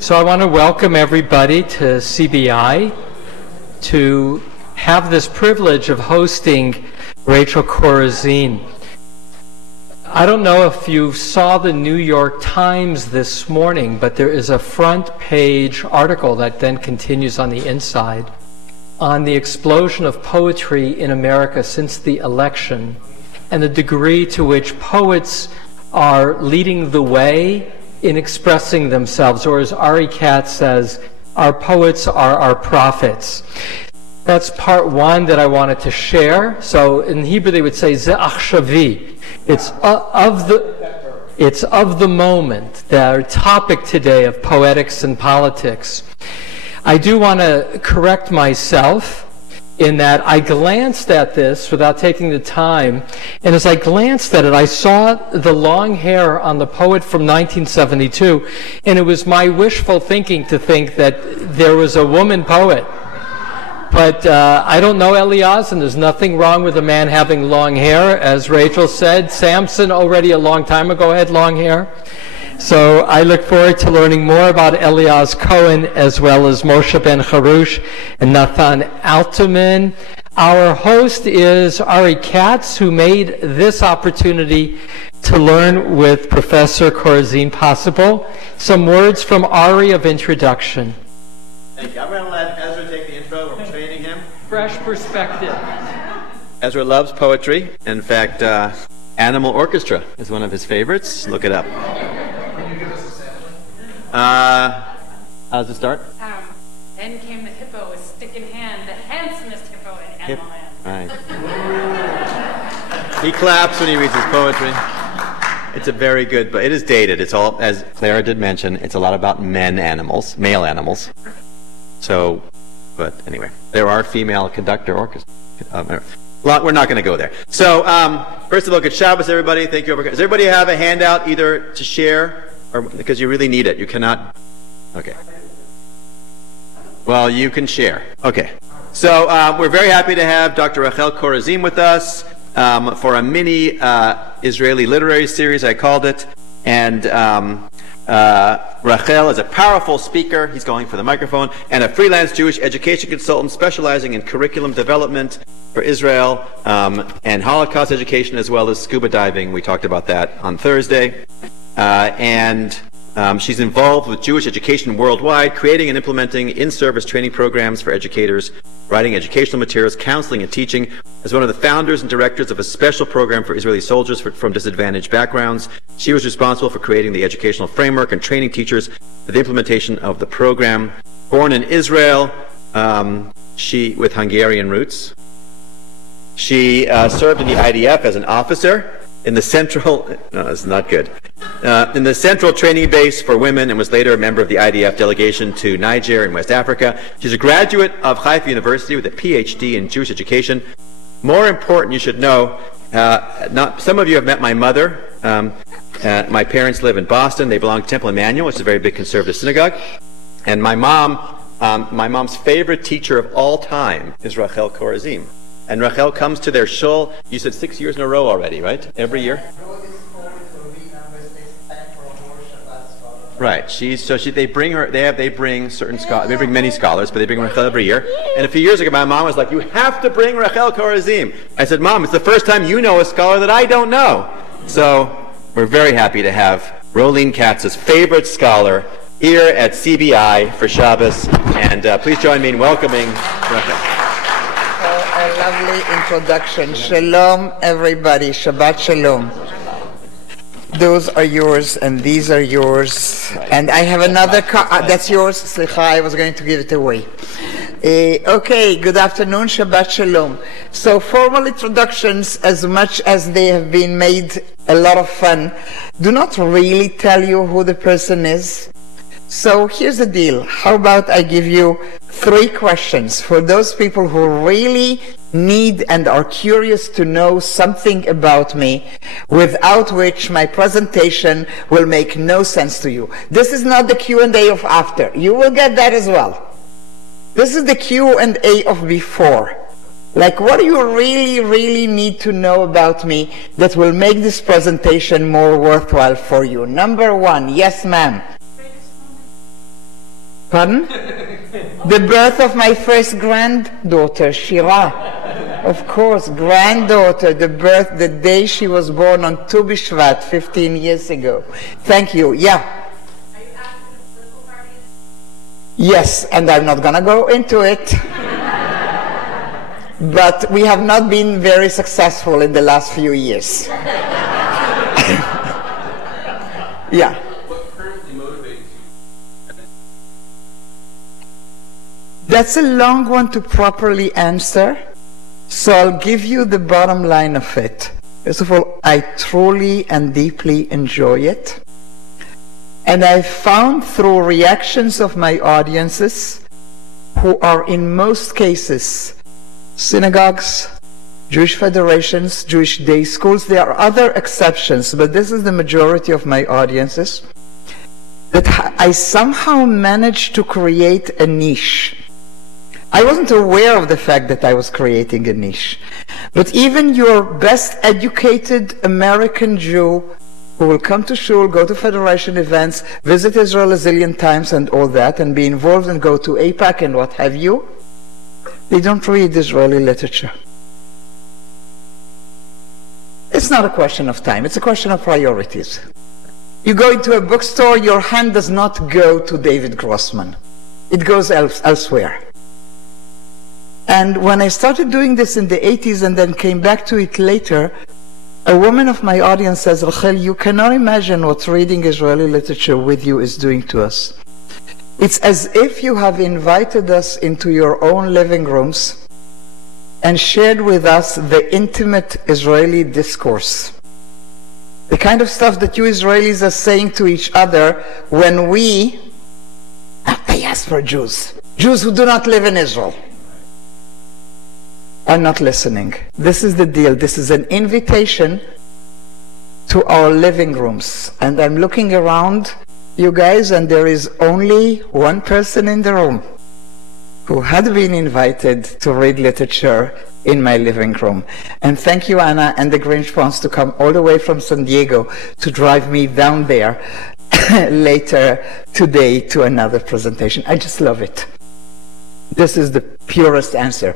So I want to welcome everybody to CBI to have this privilege of hosting Rachel Korazim. I don't know if you saw the New York Times this morning, but there is a front page article that then continues on the inside on the explosion of poetry in America since the election and the degree to which poets are leading the way in expressing themselves, or as Ari Katz says, our poets are our prophets. That's part one that I wanted to share. So in Hebrew they would say ze achshavi. It's of the moment, the topic today of poetics and politics. I do want to correct myself in that I glanced at this without taking the time, and as I glanced at it, I saw the long hair on the poet from 1972, and it was my wishful thinking to think that there was a woman poet. But I don't know Eliaz, and there's nothing wrong with a man having long hair. As Rachel said, Samson already a long time ago had long hair. So I look forward to learning more about Eliraz Cohen, as well as Moshe ben Harush and Nathan Alterman. Our host is Ari Katz, who made this opportunity to learn with Professor Korazim possible. Some words from Ari of introduction. Thank you. I'm going to let Ezra take the intro. We're training him. Fresh perspective. Ezra loves poetry. In fact, Animal Orchestra is one of his favorites. Look it up. How does it start? Then came the hippo with stick in hand, the handsomest hippo in Animal Land. Right. He claps when he reads his poetry. It's a very good, but it is dated. It's all, as Clara did mention, it's a lot about male animals. So, but anyway, there are female conductor orchestras. We're not going to go there. So, first of all, good Shabbos, everybody. Thank you. Does everybody have a handout either to share? Or, because you really need it. You cannot... Okay. Well, you can share. Okay. So we're very happy to have Dr. Rachel Korazim with us for a mini Israeli literary series, I called it. And Rachel is a powerful speaker. He's going for the microphone. And a freelance Jewish education consultant specializing in curriculum development for Israel and Holocaust education, as well as scuba diving. We talked about that on Thursday. She's involved with Jewish education worldwide, creating and implementing in-service training programs for educators, writing educational materials, counseling and teaching, as one of the founders and directors of a special program for Israeli soldiers from disadvantaged backgrounds. She was responsible for creating the educational framework and training teachers for the implementation of the program. Born in Israel, she with Hungarian roots. She served in the IDF as an officer in the central, no, it's not good, in the central training base for women, and was later a member of the IDF delegation to Niger and West Africa. She's a graduate of Haifa University with a PhD in Jewish education. More important, you should know, some of you have met my mother. My parents live in Boston. They belong to Temple Emmanuel, which is a very big conservative synagogue. And my mom's favorite teacher of all time is Rachel Korazim. And Rachel comes to their shul, you said 6 years in a row already, right? Every year? Right. They bring certain scholars, they bring many scholars, but they bring Rachel every year. And a few years ago, my mom was like, you have to bring Rachel Korazim. I said, Mom, it's the first time you know a scholar that I don't know. So we're very happy to have Rolene Katz's favorite scholar here at CBI for Shabbos. And please join me in welcoming Rachel. A lovely introduction. Shalom, everybody. Shabbat shalom. Those are yours, and these are yours. And I have another that's yours. Slicha, I was going to give it away. Okay, good afternoon. Shabbat shalom. So formal introductions, as much as they have been made a lot of fun, do not really tell you who the person is. So here's the deal. How about I give you 3 questions for those people who really need and are curious to know something about me, without which my presentation will make no sense to you. This is not the Q&A of after. You will get that as well. This is the Q&A of before. Like, what do you really, really need to know about me that will make this presentation more worthwhile for you? Number 1, yes, ma'am. Pardon? The birth of my first granddaughter, Shira. Of course, granddaughter, the day she was born on Tu B'Shvat 15 years ago. Thank you. Yeah. Are you active in political parties? Yes, and I'm not going to go into it. But we have not been very successful in the last few years. Yeah. What currently motivates you? That's a long one to properly answer. So I'll give you the bottom line of it. First of all, I truly and deeply enjoy it. And I found through reactions of my audiences, who are in most cases synagogues, Jewish federations, Jewish day schools, there are other exceptions, but this is the majority of my audiences, that I somehow managed to create a niche. I wasn't aware of the fact that I was creating a niche. But even your best educated American Jew who will come to shul, go to federation events, visit Israel a zillion times and all that, and be involved and go to AIPAC and what have you, they don't read Israeli literature. It's not a question of time, it's a question of priorities. You go into a bookstore, your hand does not go to David Grossman. It goes elsewhere. And when I started doing this in the 80s and then came back to it later, a woman of my audience says, Rachel, you cannot imagine what reading Israeli literature with you is doing to us. It's as if you have invited us into your own living rooms and shared with us the intimate Israeli discourse. The kind of stuff that you Israelis are saying to each other when we, diaspora Jews, Jews who do not live in Israel, are not listening. This is the deal. This is an invitation to our living rooms. And I'm looking around, you guys, and there is only one person in the room who had been invited to read literature in my living room. And thank you, Anna, and the Grinch Ponce to come all the way from San Diego to drive me down there later today to another presentation. I just love it. This is the purest answer.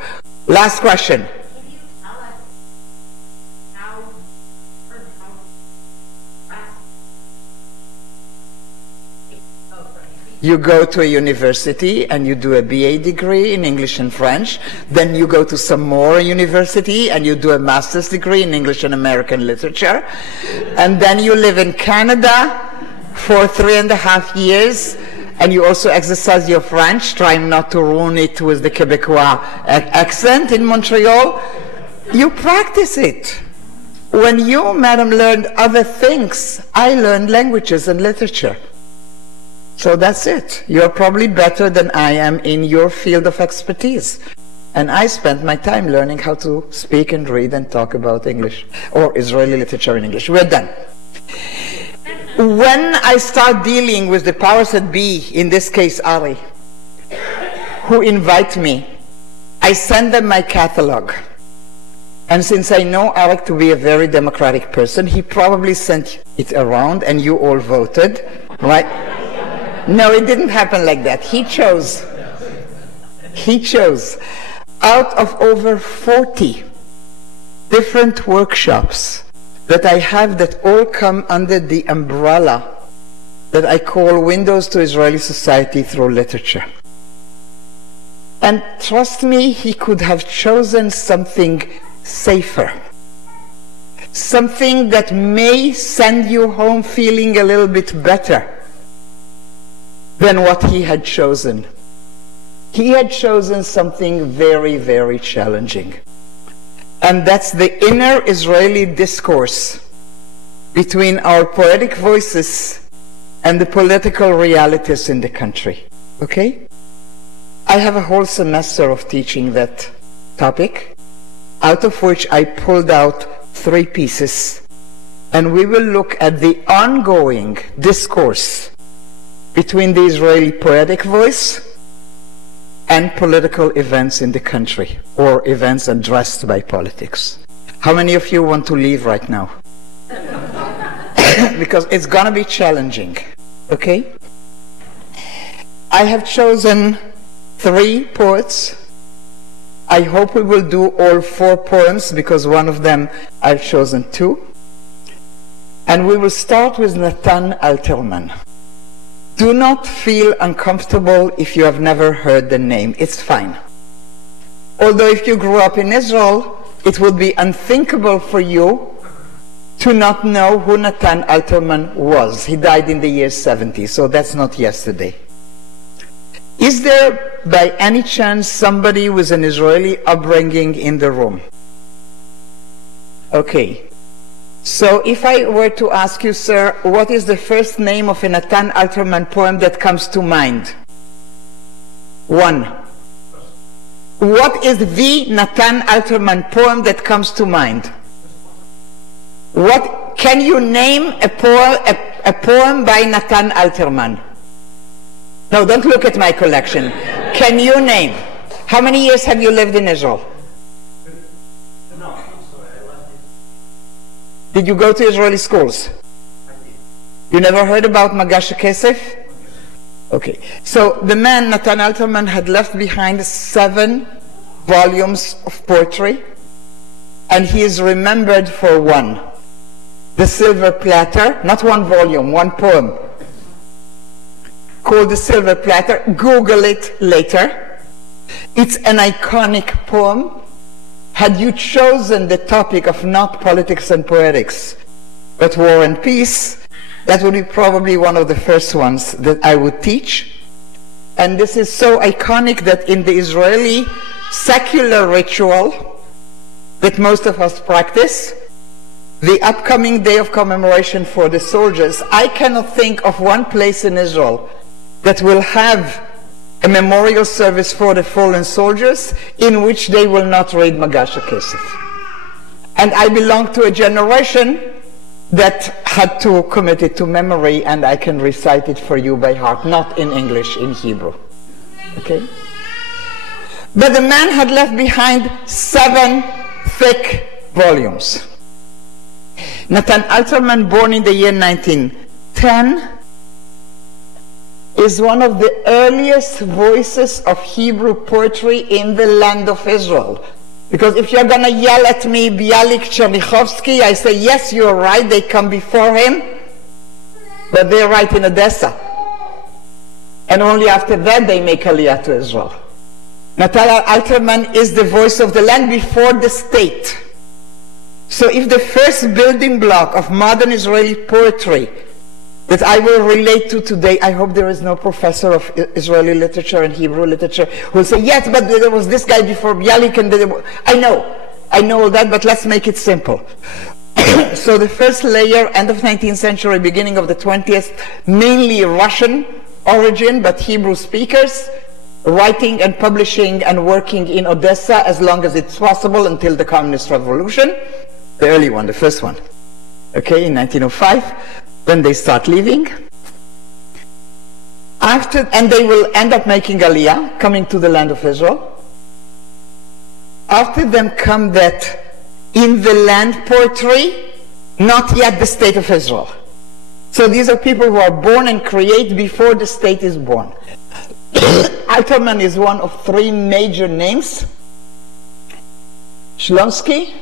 Last question. Can you tell us how you go to a university and you do a BA degree in English and French, then you go to some more university and you do a master's degree in English and American literature, and then you live in Canada for 3.5 years, and you also exercise your French, trying not to ruin it with the Quebecois accent in Montreal. You practice it. When you, madam, learned other things, I learned languages and literature. So that's it. You're probably better than I am in your field of expertise. And I spent my time learning how to speak and read and talk about English, or Israeli literature in English. We're done. When I start dealing with the powers that be, in this case Ari, who invite me, I send them my catalog. And since I know Arik to be a very democratic person, he probably sent it around and you all voted, right? No, it didn't happen like that. He chose. He chose. Out of over 40 different workshops that I have that all come under the umbrella that I call Windows to Israeli Society Through Literature. And trust me, he could have chosen something safer. Something that may send you home feeling a little bit better than what he had chosen. He had chosen something very, very challenging. And that's the inner Israeli discourse between our poetic voices and the political realities in the country. Okay? I have a whole semester of teaching that topic, out of which I pulled out 3 pieces. And we will look at the ongoing discourse between the Israeli poetic voice and political events in the country, or events addressed by politics. How many of you want to leave right now? Because it's going to be challenging, okay? I I have chosen 3 poets. I hope we will do all 4 poems because one of them I've chosen 2. And we will start with Natan Alterman. Do not feel uncomfortable if you have never heard the name. It's fine. Although if you grew up in Israel, it would be unthinkable for you to not know who Natan Alterman was. He died in the year 70, so that's not yesterday. Is there, by any chance, somebody with an Israeli upbringing in the room? Okay. So if I were to ask you, sir, what is the first name of a Natan Alterman poem that comes to mind? 1. What is the Natan Alterman poem that comes to mind? What can you name a poem by Natan Alterman? No, don't look at my collection. Can you name? How many years have you lived in Israel? No, I'm sorry, I left it. Did you go to Israeli schools? I did. You never heard about Magash Kesef? Okay. So the man, Natan Alterman, had left behind 7 volumes of poetry, and he is remembered for 1. The Silver Platter, not 1 volume, 1 poem, called The Silver Platter. Google it later. It's an iconic poem. Had you chosen the topic of not politics and poetics, but war and peace, that would be probably one of the first ones that I would teach. And this is so iconic that in the Israeli secular ritual that most of us practice, the upcoming day of commemoration for the soldiers, I cannot think of one place in Israel that will have a memorial service for the fallen soldiers in which they will not read Magash Kesef. And I belong to a generation that had to commit it to memory, and I can recite it for you by heart, not in English, in Hebrew. Okay? But the man had left behind 7 thick volumes. Natan Alterman, born in the year 1910, is one of the earliest voices of Hebrew poetry in the land of Israel. Because if you're going to yell at me, Bialik Chernichovsky, I say, yes, you're right, they come before him, but they're right in Odessa. And only after that they make Aliyah to Israel. Natan Alterman is the voice of the land before the state. So if the first building block of modern Israeli poetry that I will relate to today, I hope there is no professor of Israeli literature and Hebrew literature who will say, yes, but there was this guy before Bialik, and I know all that, but let's make it simple. So the first layer, end of 19th century, beginning of the 20th, mainly Russian origin, but Hebrew speakers, writing and publishing and working in Odessa as long as it's possible until the Communist Revolution. The early one, the first one, okay, in 1905, when they start leaving. And they will end up making Aliyah, coming to the land of Israel. After them come that in the land poetry, not yet the state of Israel. So these are people who are born and create before the state is born. Alterman is one of 3 major names: Shlonsky,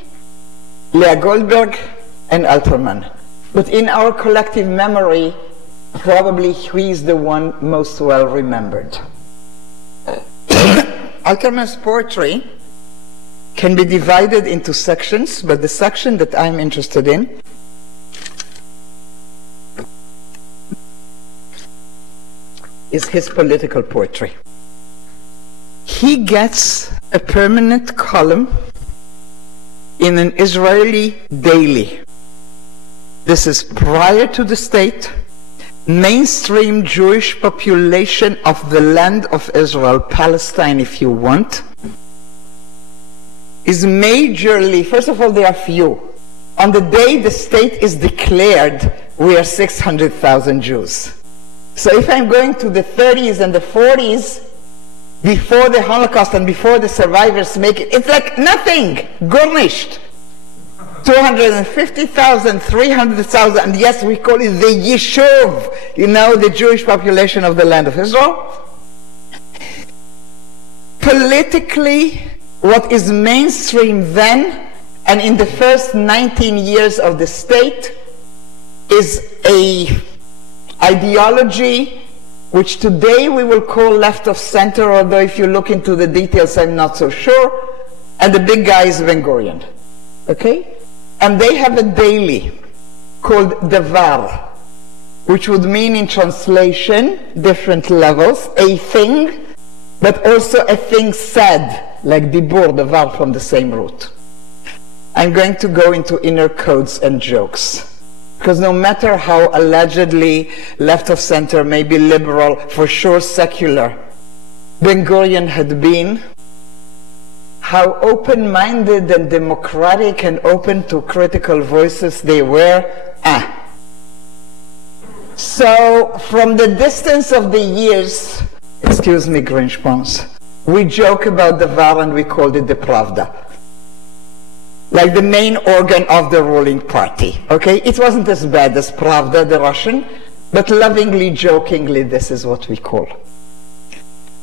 Leah Goldberg, and Alterman. But in our collective memory, probably he is the one most well remembered. Alterman's poetry can be divided into sections, but the section that I'm interested in is his political poetry. He gets a permanent column in an Israeli daily. This is prior to the state. Mainstream Jewish population of the land of Israel, Palestine if you want, is majorly, first of all, there are few. On the day the state is declared, we are 600,000 Jews. So if I'm going to the 30s and the 40s, before the Holocaust and before the survivors make it, it's like nothing, garnished. 250,000, 300,000, and yes, we call it the Yishuv, the Jewish population of the land of Israel. politically, what is mainstream then and in the first 19 years of the state is a ideology which today we will call left of center, although if you look into the details I'm not so sure, and the big guy is Ben-Gurion. Okay? And they have a daily called Devar, which would mean in translation, different levels, a thing, but also a thing said, like Dibur, Devar, from the same root. I'm going to go into inner codes and jokes. Because no matter how allegedly left of center, maybe liberal, for sure secular, Ben-Gurion had been, how open-minded and democratic and open to critical voices they were, So, from the distance of the years, excuse me, Grinch Pons, we joke about the VAR and we called it the Pravda. Like the main organ of the ruling party, okay? It wasn't as bad as Pravda, the Russian, but lovingly, jokingly, this is what we call.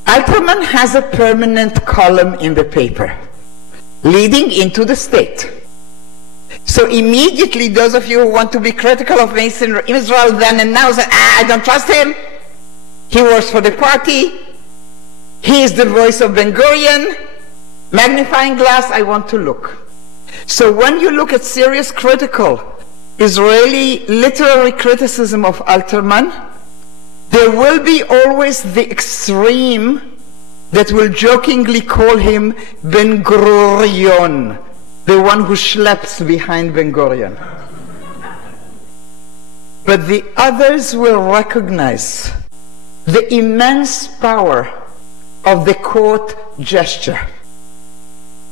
Alterman has a permanent column in the paper, leading into the state. So immediately, those of you who want to be critical of Israel then and now say, I don't trust him. He works for the party. He is the voice of Ben-Gurion. Magnifying glass, I want to look. So when you look at serious critical Israeli literary criticism of Alterman, there will be always the extreme that will jokingly call him Ben-Gurion, the one who schleps behind Ben-Gurion. But the others will recognize the immense power of the court gesture.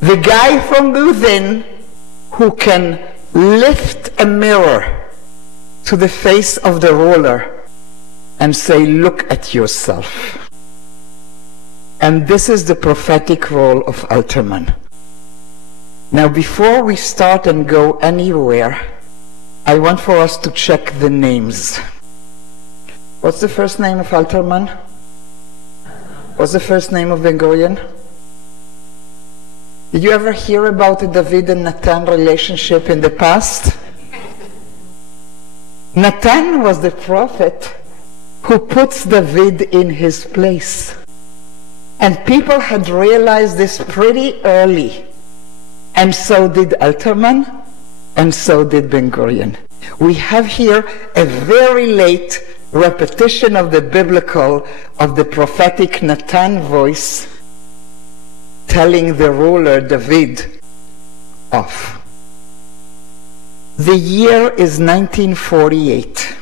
The guy from within who can lift a mirror to the face of the ruler and say, look at yourself. And this is the prophetic role of Alterman. Now, before we start and go anywhere, I want for us to check the names. What's the first name of Alterman? What's the first name of Ben-Gurion? Did you ever hear about the David and Natan relationship in the past? Natan was the prophet who puts David in his place. And people had realized this pretty early. And so did Alterman, and so did Ben-Gurion. We have here a very late repetition of the biblical, of the prophetic Natan voice, telling the ruler David off. The year is 1948.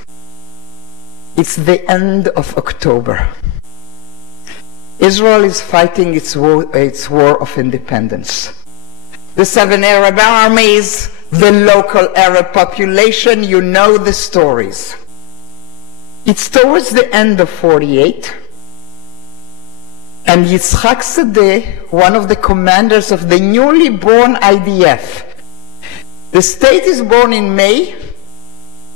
It's the end of October. Israel is fighting its war of independence. The 7 Arab armies, the local Arab population, you know the stories. It's towards the end of 48. And Yitzhak Sadeh, one of the commanders of the newly born IDF, the state is born in May,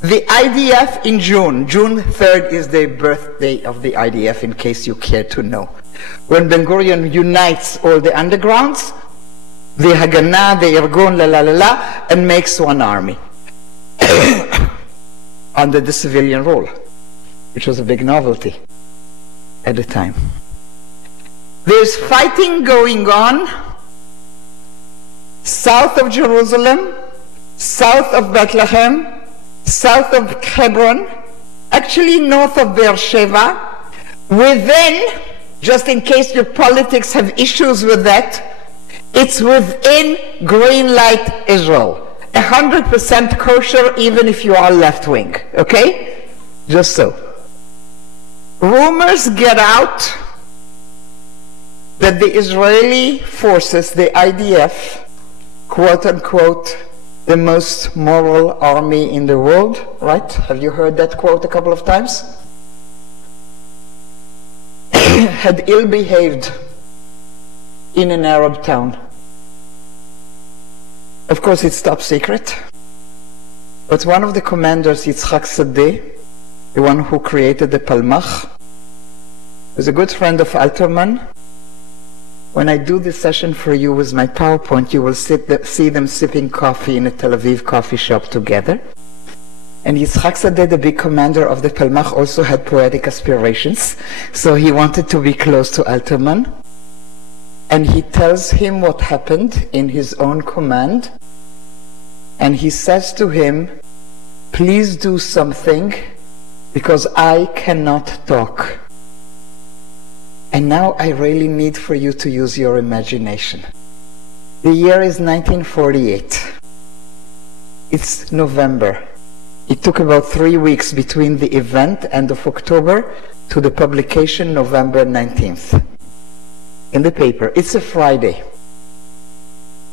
the IDF in June. June 3rd is the birthday of the IDF, in case you care to know. When Ben-Gurion unites all the undergrounds, the Haganah, the Irgun, and makes one army under the civilian rule, which was a big novelty at the time. There's fighting going on south of Jerusalem, south of Bethlehem, south of Hebron, actually north of Beersheba, within, just in case your politics have issues with that, it's within green light Israel. 100% kosher even if you are left-wing, okay? Just so. Rumors get out that the Israeli forces, the IDF, quote-unquote, the most moral army in the world, right? Have you heard that quote a couple of times? Had ill-behaved in an Arab town. Of course, it's top secret. But one of the commanders, Yitzhak Sadeh, the one who created the Palmach, was a good friend of Alterman, when I do this session for you with my PowerPoint, you will see them sipping coffee in a Tel Aviv coffee shop together. And Yitzhak Sadeh, the big commander of the Palmach, also had poetic aspirations, so he wanted to be close to Alterman. And he tells him what happened in his own command, and he says to him, please do something, because I cannot talk. And now I really need for you to use your imagination. The year is 1948. It's November. It took about 3 weeks between the event, end of October, to the publication November 19th. In the paper. It's a Friday.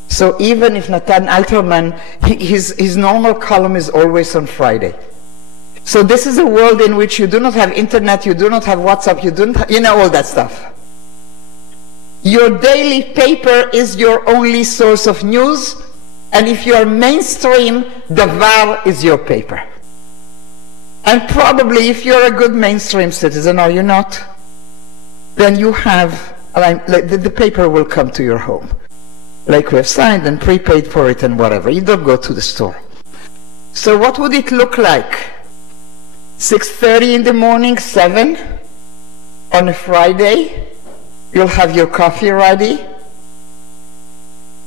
So even if Natan Alterman, his normal column is always on Friday. So this is a world in which you do not have internet, you do not have WhatsApp, you know all that stuff. Your daily paper is your only source of news, and if you are mainstream, Davar is your paper. And probably if you're a good mainstream citizen, are you not? Then you have, the paper will come to your home. Like we have signed and prepaid for it and whatever. You don't go to the store. So what would it look like? 6:30 in the morning, 7 on a Friday. You'll have your coffee ready.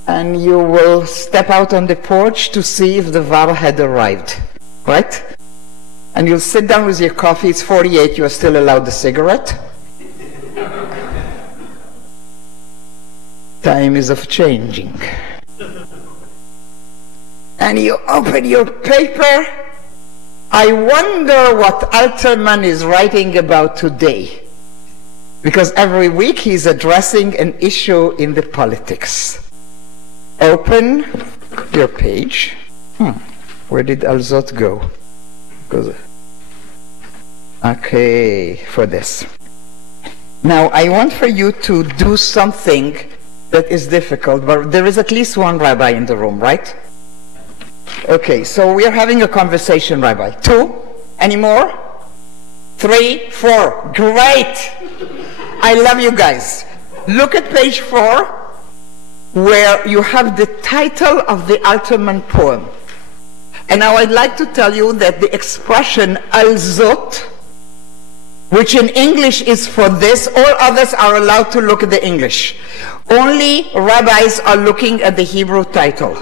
And you will step out on the porch to see if the VAR had arrived. Right? And you'll sit down with your coffee. It's 48. You are still allowed the cigarette. Time is of changing. And you open your paper. I wonder what Alterman is writing about today. Because every week he's addressing an issue in the Poetics. Open your page. Where did Alzot go? Okay, for this. Now I want for you to do something that is difficult, but there is at least one rabbi in the room, right? Okay, so we are having a conversation, Rabbi. 2? Any more? 3, 4. Great! I love you guys. Look at page 4, where you have the title of the Alterman poem. And now I'd like to tell you that the expression al-zot, which in English is for this, all others are allowed to look at the English. Only rabbis are looking at the Hebrew title.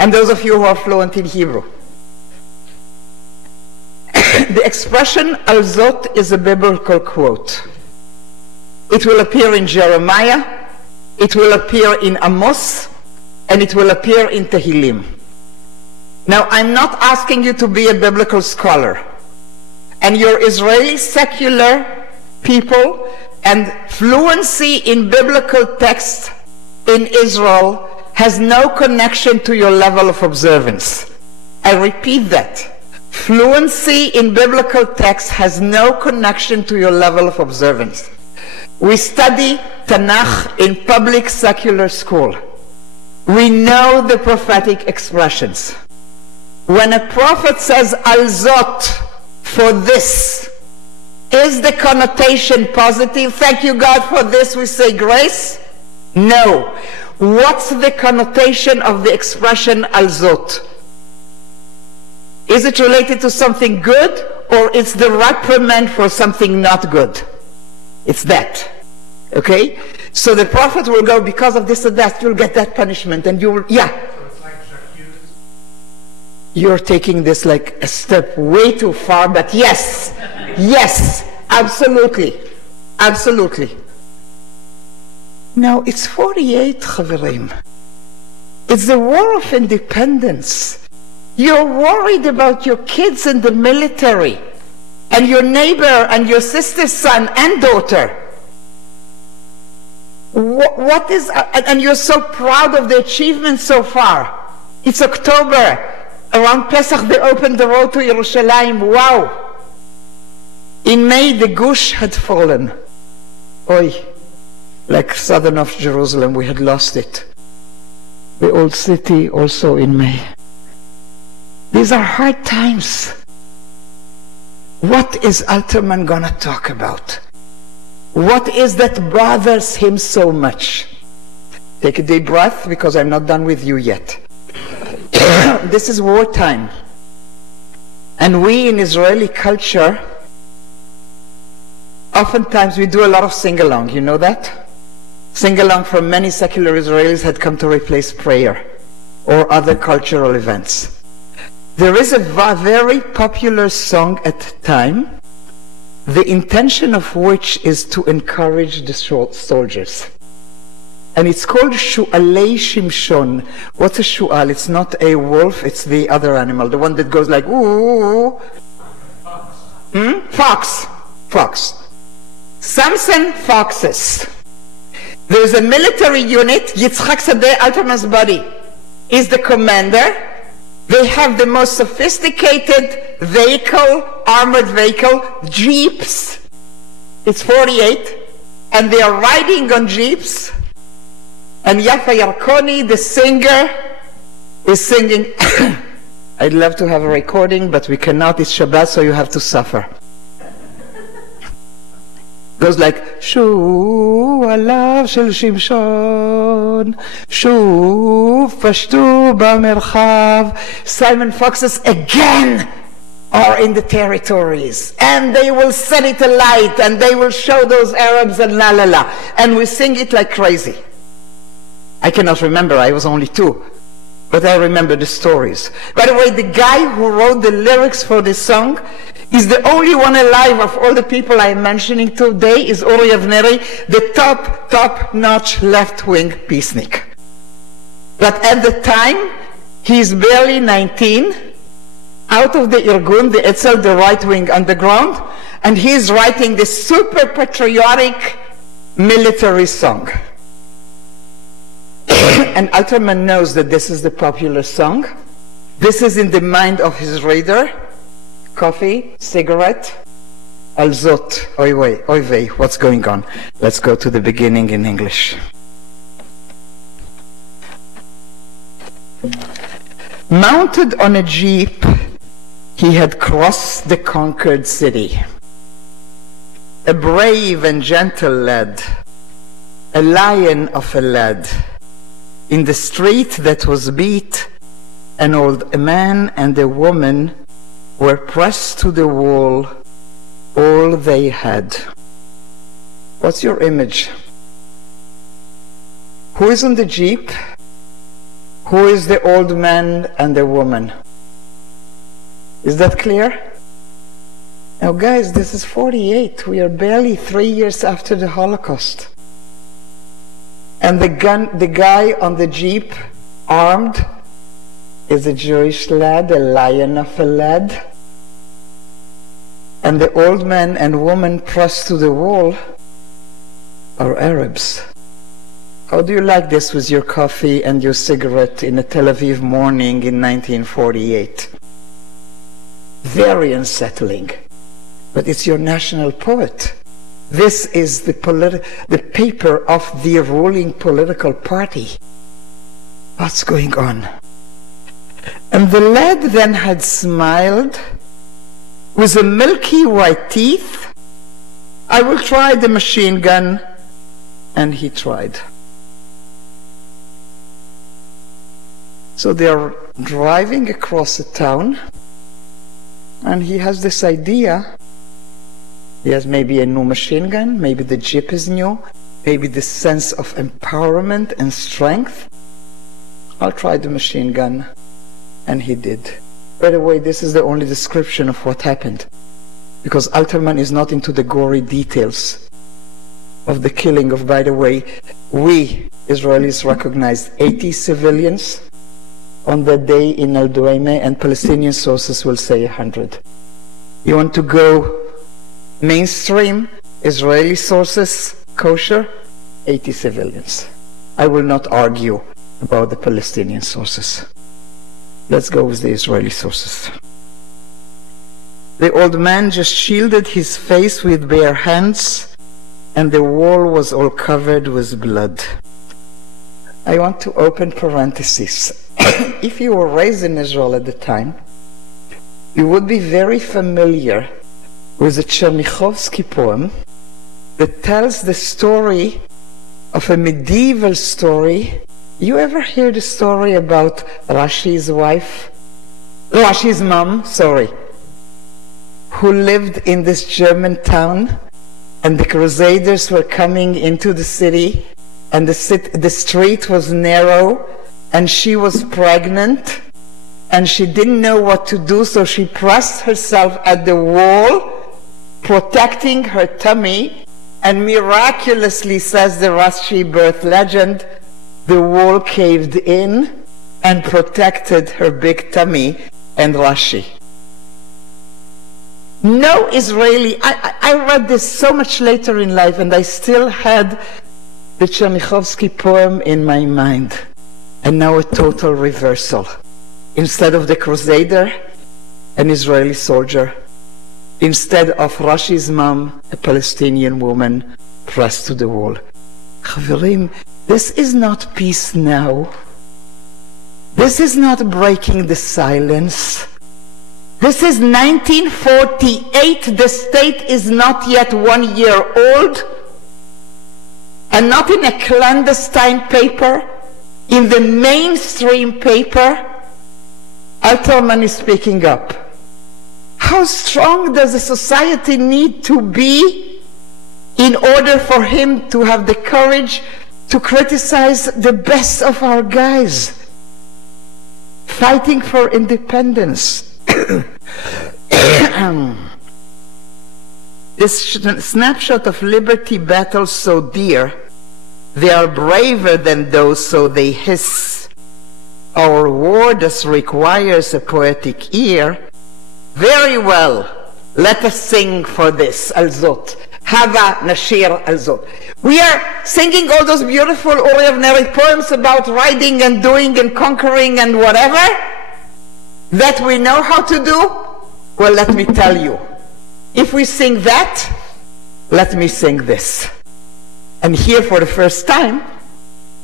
And those of you who are fluent in Hebrew. The expression al-zot is a biblical quote. It will appear in Jeremiah, it will appear in Amos, and it will appear in Tehillim. Now, I'm not asking you to be a biblical scholar. And your Israeli secular people and fluency in biblical text in Israel has no connection to your level of observance. I repeat that. Fluency in biblical text has no connection to your level of observance. We study Tanakh in public secular school. We know the prophetic expressions. When a prophet says al-zot, for this, is the connotation positive? Thank you, God, for this, we say grace? No. What's the connotation of the expression al-zot? Is it related to something good, or it's the reprimand for something not good? It's that. Okay? So the prophet will go, because of this or that, you'll get that punishment, and you will, yeah. So it's like J'accuse? You're taking this like a step way too far, but yes, yes, absolutely, absolutely. Now, it's 48, Chaverim. It's the war of independence. You're worried about your kids in the military, and your neighbor and your sister's son and daughter. What is, and you're so proud of the achievement so far. It's October. Around Pesach they opened the road to Yerushalayim. Wow. In May the Gush had fallen. Oy. Like southern of Jerusalem, we had lost it. The old city also in May. These are hard times. What is Alterman gonna talk about? What is that bothers him so much? Take a deep breath, because I'm not done with you yet. This is wartime. And we in Israeli culture, oftentimes we do a lot of sing-along, you know that? Sing-along from many secular Israelis had come to replace prayer or other cultural events. There is a very popular song at the time, the intention of which is to encourage the soldiers. And it's called Shu'alei Shimshon. What's a shu'al? It's not a wolf, it's the other animal, the one that goes like, ooh. Fox. Fox. Samson foxes. There's a military unit, Yitzchak Sadeh, Alterman's buddy, is the commander. They have the most sophisticated vehicle, armored vehicle, jeeps. It's 48, and they are riding on jeeps. And Yafa Yarkoni, the singer, is singing. I'd love to have a recording, but we cannot. It's Shabbat, so you have to suffer. Goes like, Shu alav shel Shimshon, Shu fashtu b'merchav. Simon Foxes again are in the territories, and they will set it alight, and they will show those Arabs and la la la. And we sing it like crazy. I cannot remember, I was only 2. But I remember the stories. By the way, the guy who wrote the lyrics for this song is the only one alive of all the people I am mentioning today, is Uri Avneri, the top-notch left-wing peacenik. But at the time, he's barely 19, out of the Irgun, the Etzel, the right-wing underground, and he's writing this super patriotic military song. And Alterman knows that this is the popular song. This is in the mind of his reader. Coffee, cigarette, alzot, oy vey, what's going on? Let's go to the beginning in English. Mounted on a jeep, he had crossed the conquered city. A brave and gentle lad, a lion of a lad. In the street that was beat, an old man and a woman were pressed to the wall, all they had. What's your image? Who is on the jeep? Who is the old man and the woman? Is that clear? Now guys, this is 48. We are barely 3 years after the Holocaust. And the guy on the jeep, armed, is a Jewish lad, a lion of a lad. And the old man and woman pressed to the wall are Arabs. How do you like this with your coffee and your cigarette in a Tel Aviv morning in 1948? Very unsettling. But it's your national poet. This is the paper of the ruling political party. What's going on? And the lad then had smiled with a milky white teeth. I will try the machine gun. And he tried. So they are driving across a town, and he has this idea. He has maybe a new machine gun, maybe the jeep is new, maybe the sense of empowerment and strength. I'll try the machine gun. And he did. By the way, this is the only description of what happened, because Alterman is not into the gory details of the killing of, by the way, we Israelis recognized 80 civilians on that day in Al Duaime, and Palestinian sources will say 100. You want to go mainstream, Israeli sources, kosher, 80 civilians. I will not argue about the Palestinian sources. Let's go with the Israeli sources. The old man just shielded his face with bare hands, and the wall was all covered with blood. I want to open parentheses. If you were raised in Israel at the time, you would be very familiar with the Chernichovsky poem, that tells the story of a medieval story. You ever hear the story about Rashi's mom, who lived in this German town, and the Crusaders were coming into the city, and the street was narrow, and she was pregnant, and she didn't know what to do, so she pressed herself at the wall, protecting her tummy, and miraculously, says the Rashi birth legend, the wall caved in and protected her big tummy and Rashi. No Israeli, I read this so much later in life, and I still had the Chernichovsky poem in my mind, and now a total reversal. Instead of the Crusader, an Israeli soldier. Instead of Rashi's mom, a Palestinian woman pressed to the wall. Chaverim, this is not peace now. This is not breaking the silence. This is 1948. The state is not yet 1 year old, and not in a clandestine paper, in the mainstream paper. Alterman is speaking up. How strong does a society need to be in order for him to have the courage to criticize the best of our guys fighting for independence? This snapshot of liberty battles so dear, they are braver than those, so they hiss. Our war thus requires a poetic ear. Very well, let us sing for this, Alzot. Hava Nashir Alzot. We are singing all those beautiful Uri poems about riding and doing and conquering and whatever that we know how to do. Well, let me tell you, if we sing that, let me sing this. And here for the first time,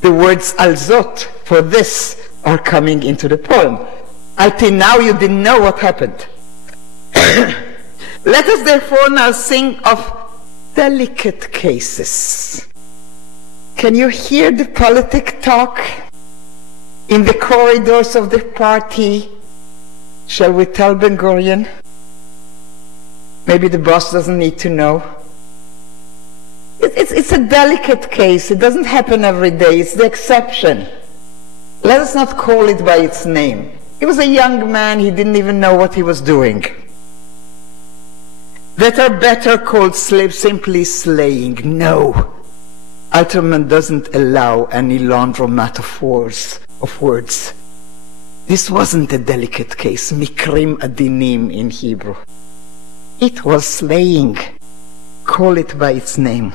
the words Alzot for this are coming into the poem. Until now you didn't know what happened. Let us therefore now sing of delicate cases. Can you hear the politic talk in the corridors of the party? Shall we tell Ben Gurion? Maybe the boss doesn't need to know. It's a delicate case. It doesn't happen every day. It's the exception. Let us not call it by its name. He was a young man. He didn't even know what he was doing. That are better called simply slaying. No. Alterman doesn't allow any laundromat of words. This wasn't a delicate case. Mikrim adinim in Hebrew. It was slaying. Call it by its name.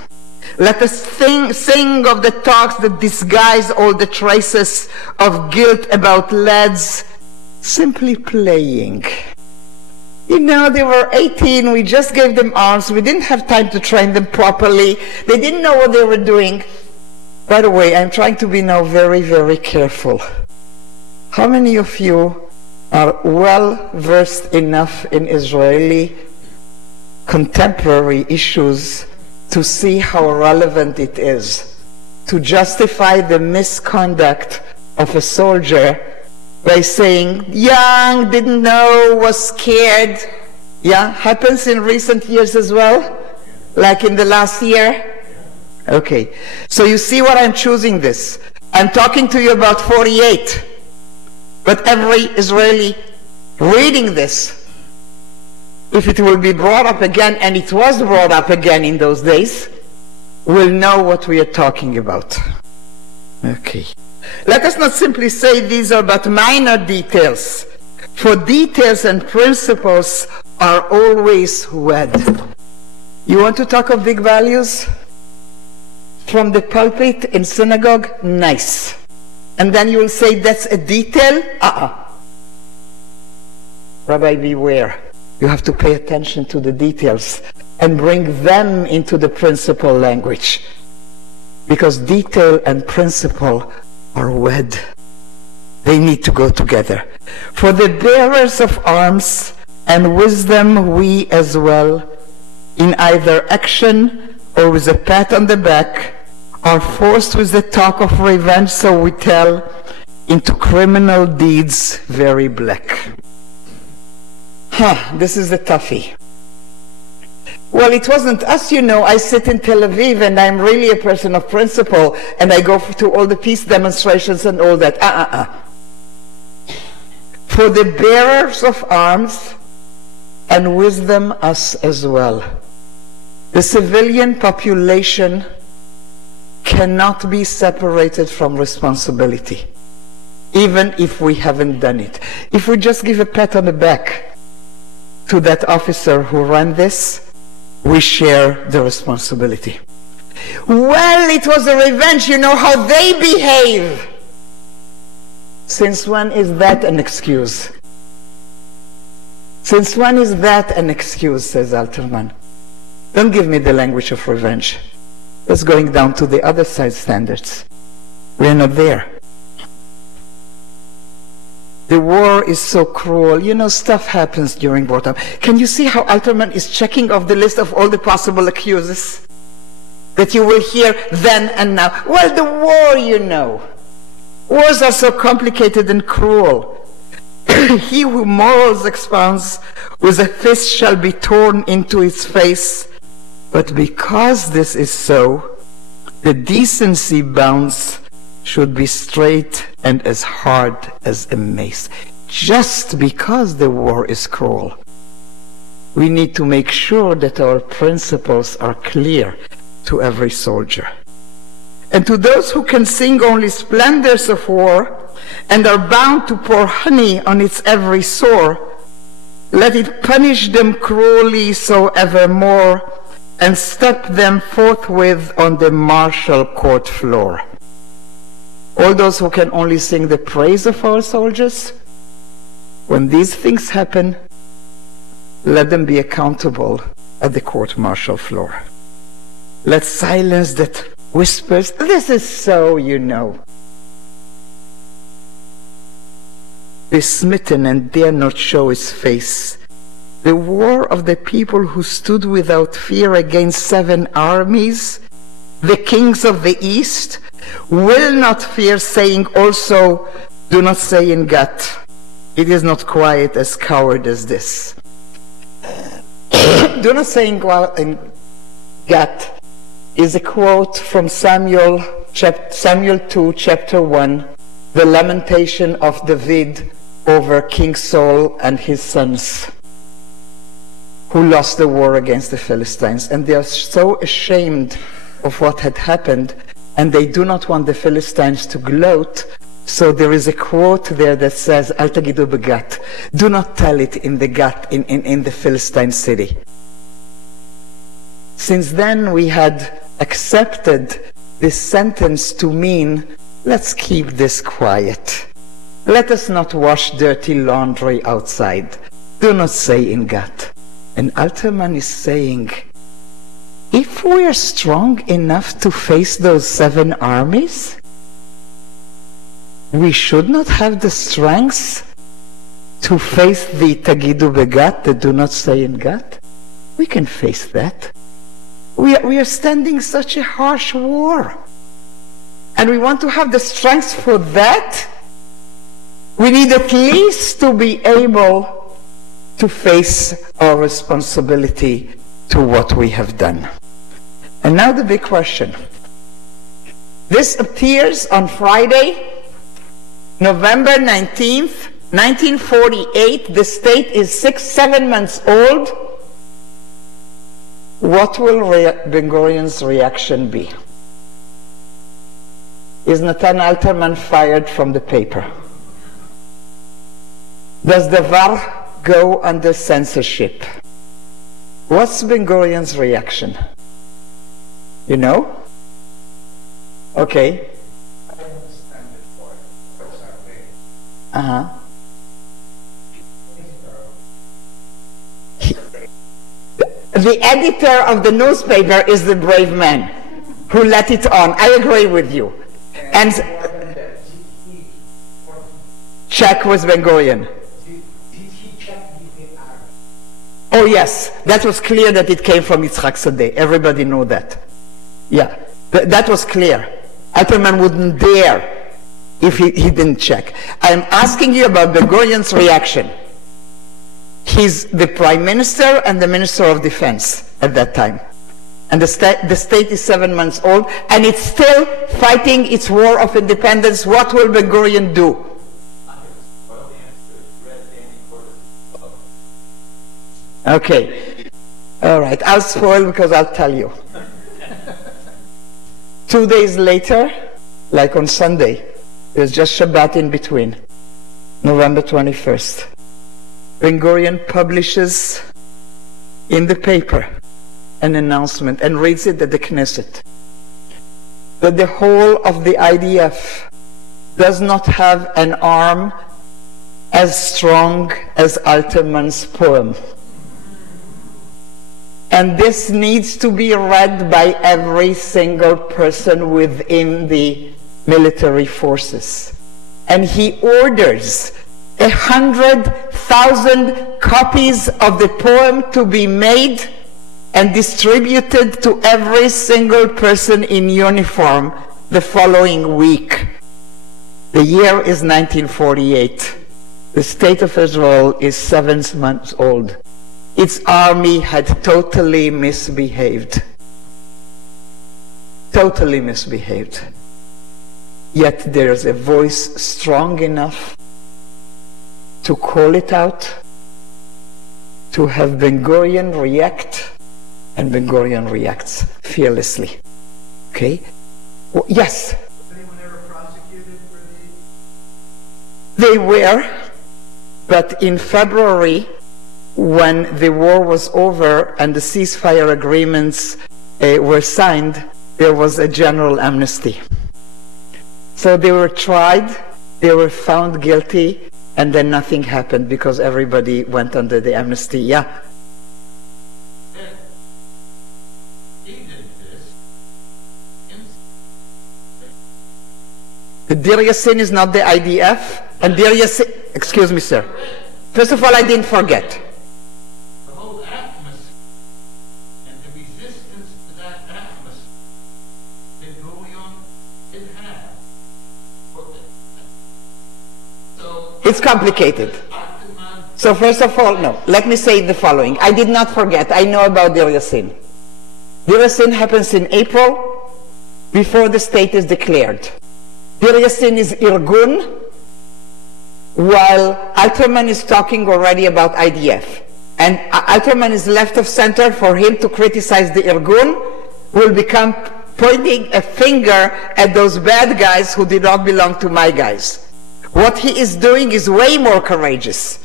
Let us sing of the talks that disguise all the traces of guilt about lads simply playing. You know, they were 18, we just gave them arms, we didn't have time to train them properly, they didn't know what they were doing. By the way, I'm trying to be now very, very careful. How many of you are well versed enough in Israeli contemporary issues to see how relevant it is to justify the misconduct of a soldier by saying, young, didn't know, was scared? Yeah, happens in recent years as well? Like in the last year? Okay, so you see what I'm choosing this. I'm talking to you about 48. But every Israeli reading this, if it will be brought up again, and it was brought up again in those days, will know what we are talking about. Okay. Let us not simply say these are but minor details, for details and principles are always wed. You want to talk of big values? From the pulpit in synagogue? Nice. And then you will say that's a detail? Rabbi, beware. You have to pay attention to the details and bring them into the principal language. Because detail and principle are wed. They need to go together. For the bearers of arms and wisdom we as well, in either action or with a pat on the back, are forced with the talk of revenge, so we tell, into criminal deeds very black. This is the toughie. Well, it wasn't us, you know. I sit in Tel Aviv and I'm really a person of principle and I go to all the peace demonstrations and all that. For the bearers of arms, and with them us as well, the civilian population cannot be separated from responsibility, even if we haven't done it. If we just give a pat on the back to that officer who ran this, we share the responsibility. Well, it was a revenge, you know how they behave. Since when is that an excuse? Since when is that an excuse, says Alterman. Don't give me the language of revenge. That's going down to the other side standards. We're not there. The war is so cruel. You know, stuff happens during wartime. Can you see how Alterman is checking off the list of all the possible accusers that you will hear then and now? Well, the war, you know. Wars are so complicated and cruel. He who morals expounds, with a fist shall be torn into his face. But because this is so, the decency bounds should be straight and as hard as a mace. Just because the war is cruel, we need to make sure that our principles are clear to every soldier. And to those who can sing only splendors of war and are bound to pour honey on its every sore, let it punish them cruelly so evermore, and step them forthwith on the martial court floor. All those who can only sing the praise of our soldiers, when these things happen, let them be accountable at the court-martial floor. Let silence that whispers, this is so, you know, be smitten and dare not show his face. The war of the people who stood without fear against 7 armies, the kings of the East, will not fear, saying also, do not say in Gat, it is not quiet as coward as this. Do not say in Gat is a quote from Samuel 2, chapter 1, the lamentation of David over King Saul and his sons, who lost the war against the Philistines. And they are so ashamed of what had happened, and they do not want the Philistines to gloat. So there is a quote there that says, Al tagidu begat, do not tell it in the Gat, in the Philistine city. Since then we had accepted this sentence to mean, let's keep this quiet. Let us not wash dirty laundry outside. Do not say in Gat. And Alterman is saying, if we are strong enough to face those 7 armies, we should not have the strength to face the Tagidu Begat, the do not say in Gat. We can face that. We are standing such a harsh war. And we want to have the strength for that. We need at least to be able to face our responsibility to what we have done. And now the big question. This appears on Friday, November 19th, 1948. The state is 6-7 months old. What will Ben-Gurion's reaction be? Is Natan Alterman fired from the paper? Does the VAR go under censorship? What's Ben-Gurion's reaction? You know? Okay. I understand it for example. Uh-huh. The editor of the newspaper is the brave man who let it on. I agree with you. And check with Ben-Gurion. Did he check with the Arabs? Oh yes, that was clear that it came from Yitzhak Sadeh. Everybody knew that. Yeah, that was clear. Alterman wouldn't dare if he didn't check. I'm asking you about Ben-Gurion's reaction. He's the Prime Minister and the Minister of Defense at that time. And the state is 7 months old, and it's still fighting its war of independence. What will Ben-Gurion do? Okay. All right. I'll spoil because I'll tell you. 2 days later, like on Sunday, there's just Shabbat in between, November 21st. Ben-Gurion publishes in the paper an announcement and reads it at the Knesset that the whole of the IDF does not have an arm as strong as Alterman's poem. And this needs to be read by every single person within the military forces. And he orders 100,000 copies of the poem to be made and distributed to every single person in uniform the following week. The year is 1948. The state of Israel is 7 months old. Its army had totally misbehaved. Totally misbehaved. Yet there's a voice strong enough to call it out, to have Ben-Gurion react, and Ben-Gurion reacts fearlessly. Okay? Well, yes? Was anyone ever prosecuted for They were, but in February, when the war was over and the ceasefire agreements were signed, there was a general amnesty. So they were tried, they were found guilty, and then nothing happened because everybody went under the amnesty. Yeah? The Dir Yassin is not the IDF, and Dir Yassin, excuse me, sir. First of all, I didn't forget. the whole atmosphere and the resistance to that atmosphere that Ben-Gurion did have? So It's complicated. Alterman, So first of all, no. Let me say the following. I did not forget. I know about Dir Yassin. Dir Yassin happens in April before the state is declared. Dir Yassin is Irgun, while Alterman is talking already about IDF. And Alterman is left of center. For him to criticize the Irgun will become pointing a finger at those bad guys who did not belong to my guys. What he is doing is way more courageous.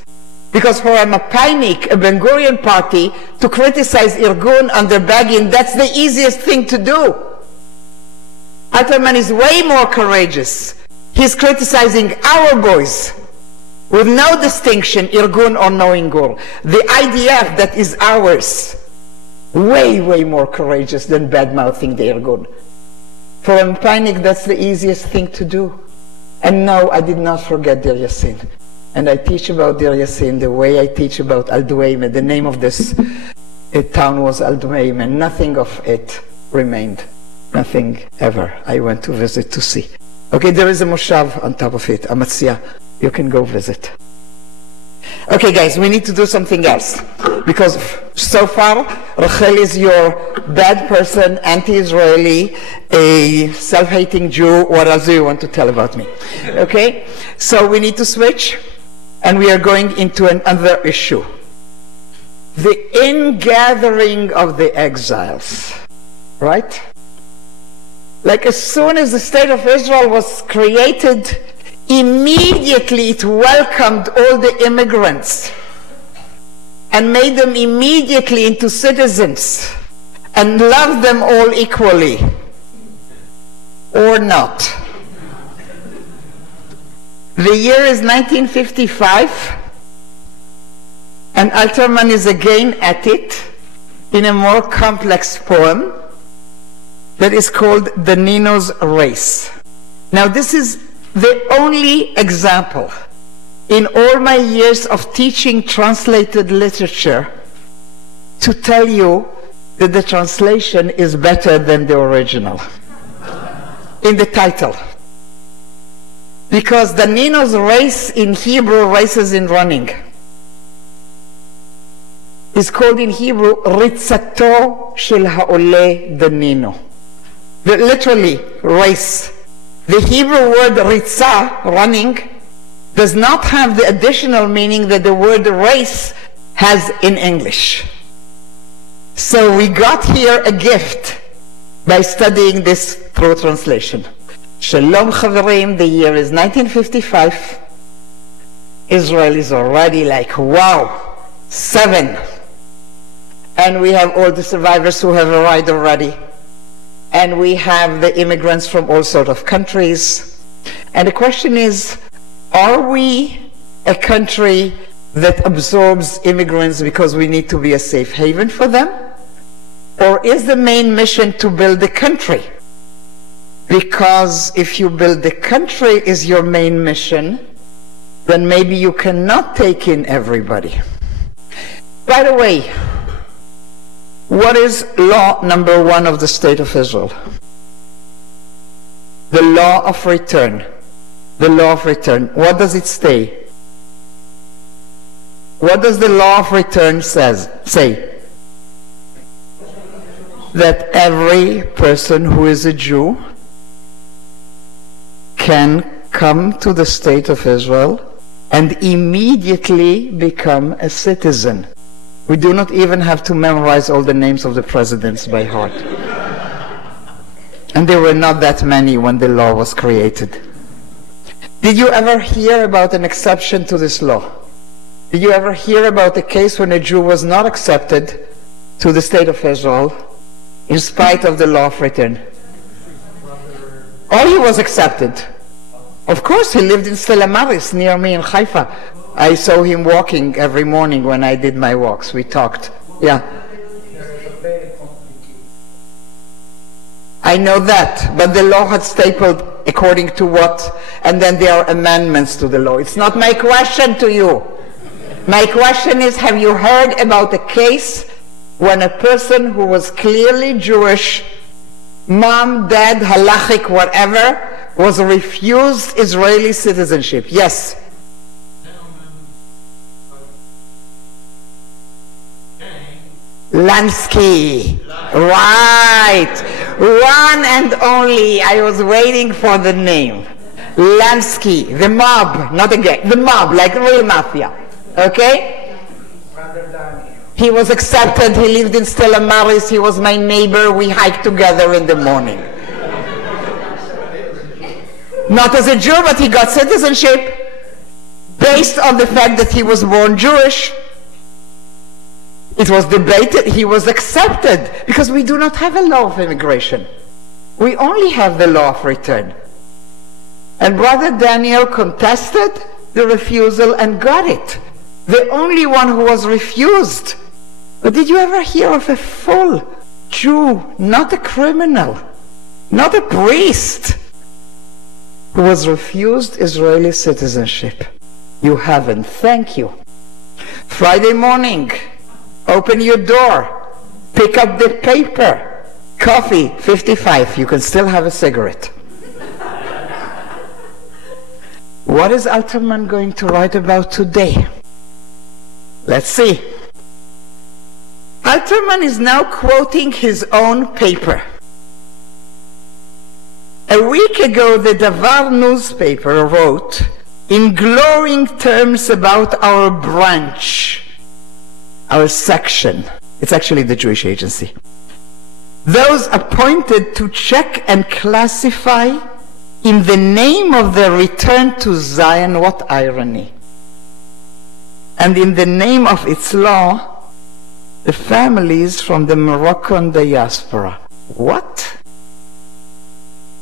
Because for a Mapainik, a Ben-Gurion party, to criticize Irgun under Begin, that's the easiest thing to do. Alterman is way more courageous. He's criticizing our boys with no distinction, Irgun or no Ingur. The IDF that is ours, way, way more courageous than bad-mouthing the Irgun. For a Mapainik, that's the easiest thing to do. And no, I did not forget Dir Yassin. And I teach about Dir Yassin the way I teach about Al-Duwaymeh. The name of this town was Al-Duwaymeh. Nothing of it remained. Nothing ever. I went to visit to see. Okay, there is a moshav on top of it, Amatzia. You can go visit. Okay, guys, we need to do something else. Because so far, Rachel is your bad person, anti-Israeli, a self-hating Jew. What else do you want to tell about me? Okay, so we need to switch, and we are going into another issue. The ingathering of the exiles, right? Like as soon as the state of Israel was created, immediately it welcomed all the immigrants and made them immediately into citizens and loved them all equally. Or not. The year is 1955, and Alterman is again at it in a more complex poem that is called The Nino's Race. Now this is the only example in all my years of teaching translated literature to tell you that the translation is better than the original in the title. Because Danino's race in Hebrew, races in running, is called in Hebrew Ritzato shel ha'oleh Danino. Literally, race. The Hebrew word ritza, running, does not have the additional meaning that the word race has in English. So we got here a gift by studying this through translation. Shalom Chaverim, the year is 1955. Israel is already like, wow, 7. And we have all the survivors who have arrived already. And we have the immigrants from all sorts of countries. And the question is, are we a country that absorbs immigrants because we need to be a safe haven for them? Or is the main mission to build the country? Because if you build the country is your main mission, then maybe you cannot take in everybody. By the way, what is law number 1 of the State of Israel? The law of return. The law of return. What does it say? What does the law of return say? That every person who is a Jew can come to the State of Israel and immediately become a citizen. We do not even have to memorize all the names of the presidents by heart. And there were not that many when the law was created. Did you ever hear about an exception to this law? Did you ever hear about a case when a Jew was not accepted to the State of Israel in spite of the law of return? Or he was accepted. Of course, he lived in Stella Maris near me in Haifa. I saw him walking every morning when I did my walks. We talked. Yeah. I know that, but the law had stapled according to what, and then there are amendments to the law. It's not my question to you. My question is, have you heard about a case when a person who was clearly Jewish, mom, dad, halachic, whatever, was refused Israeli citizenship? Yes. Lansky. Right. One and only. I was waiting for the name. Lansky. The mob. Not a gang. The mob, like real mafia. Okay? He was accepted. He lived in Stella Maris. He was my neighbor. We hiked together in the morning. Not as a Jew, but he got citizenship based on the fact that he was born Jewish. It was debated, he was accepted, because we do not have a law of immigration. We only have the law of return. And Brother Daniel contested the refusal and got it. The only one who was refused. But did you ever hear of a full Jew, not a criminal, not a priest, who was refused Israeli citizenship? You haven't. Thank you. Friday morning, open your door, pick up the paper, coffee, 55, you can still have a cigarette. What is Alterman going to write about today? Let's see. Alterman is now quoting his own paper. A week ago, the Davar newspaper wrote in glowing terms about our branch, our section. It's actually the Jewish agency. Those appointed to check and classify in the name of the return to Zion. What irony. And in the name of its law, the families from the Moroccan diaspora. What?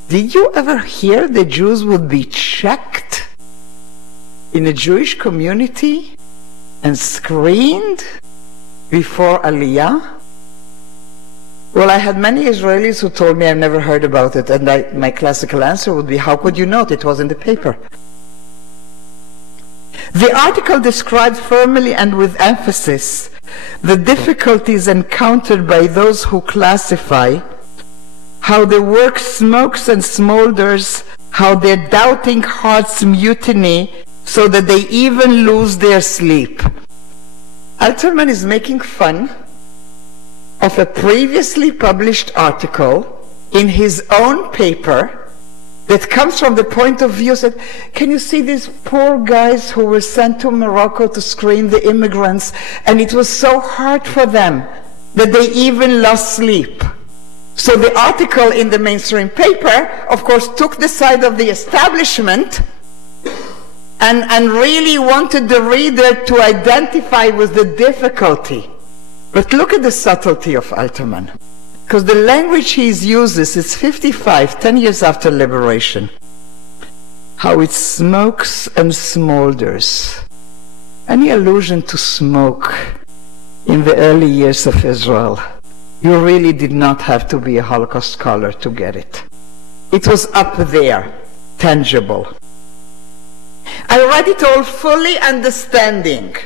Did you ever hear the Jews would be checked in a Jewish community and screened before Aliyah? Well, I had many Israelis who told me I've never heard about it, and my classical answer would be, how could you know? It was in the paper. The article described firmly and with emphasis the difficulties encountered by those who classify, how the work smokes and smolders, how their doubting hearts mutiny so that they even lose their sleep. Alterman is making fun of a previously published article in his own paper that comes from the point of view that, can you see these poor guys who were sent to Morocco to screen the immigrants, and it was so hard for them that they even lost sleep. So the article in the mainstream paper, of course, took the side of the establishment and really wanted the reader to identify with the difficulty. But look at the subtlety of Alterman. Because the language he uses is 55, 10 years after liberation. How it smokes and smolders. Any allusion to smoke in the early years of Israel, you really did not have to be a Holocaust scholar to get it. It was up there, tangible. I read it all fully understanding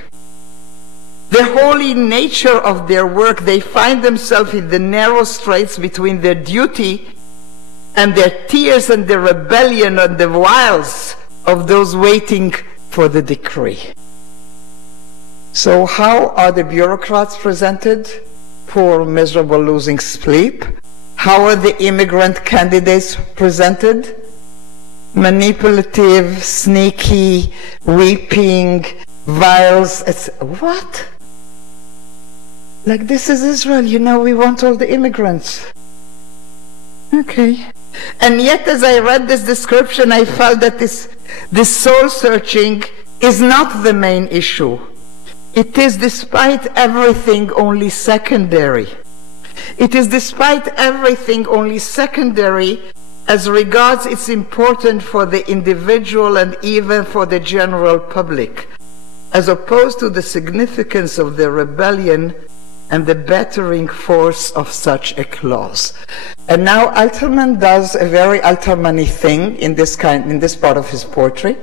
the holy nature of their work. They find themselves in the narrow straits between their duty and their tears and the rebellion and the wiles of those waiting for the decree. So how are the bureaucrats presented? Poor, miserable, losing sleep. How are the immigrant candidates presented? Manipulative, sneaky, weeping, vials. What? Like, this is Israel, you know, we want all the immigrants. Okay. And yet, as I read this description, I felt that this soul-searching is not the main issue. It is, despite everything, only secondary. It is, despite everything, only secondary as regards its importance for the individual and even for the general public, as opposed to the significance of the rebellion and the battering force of such a clause. And now Alterman does a very Alterman-y thing in this part of his poetry.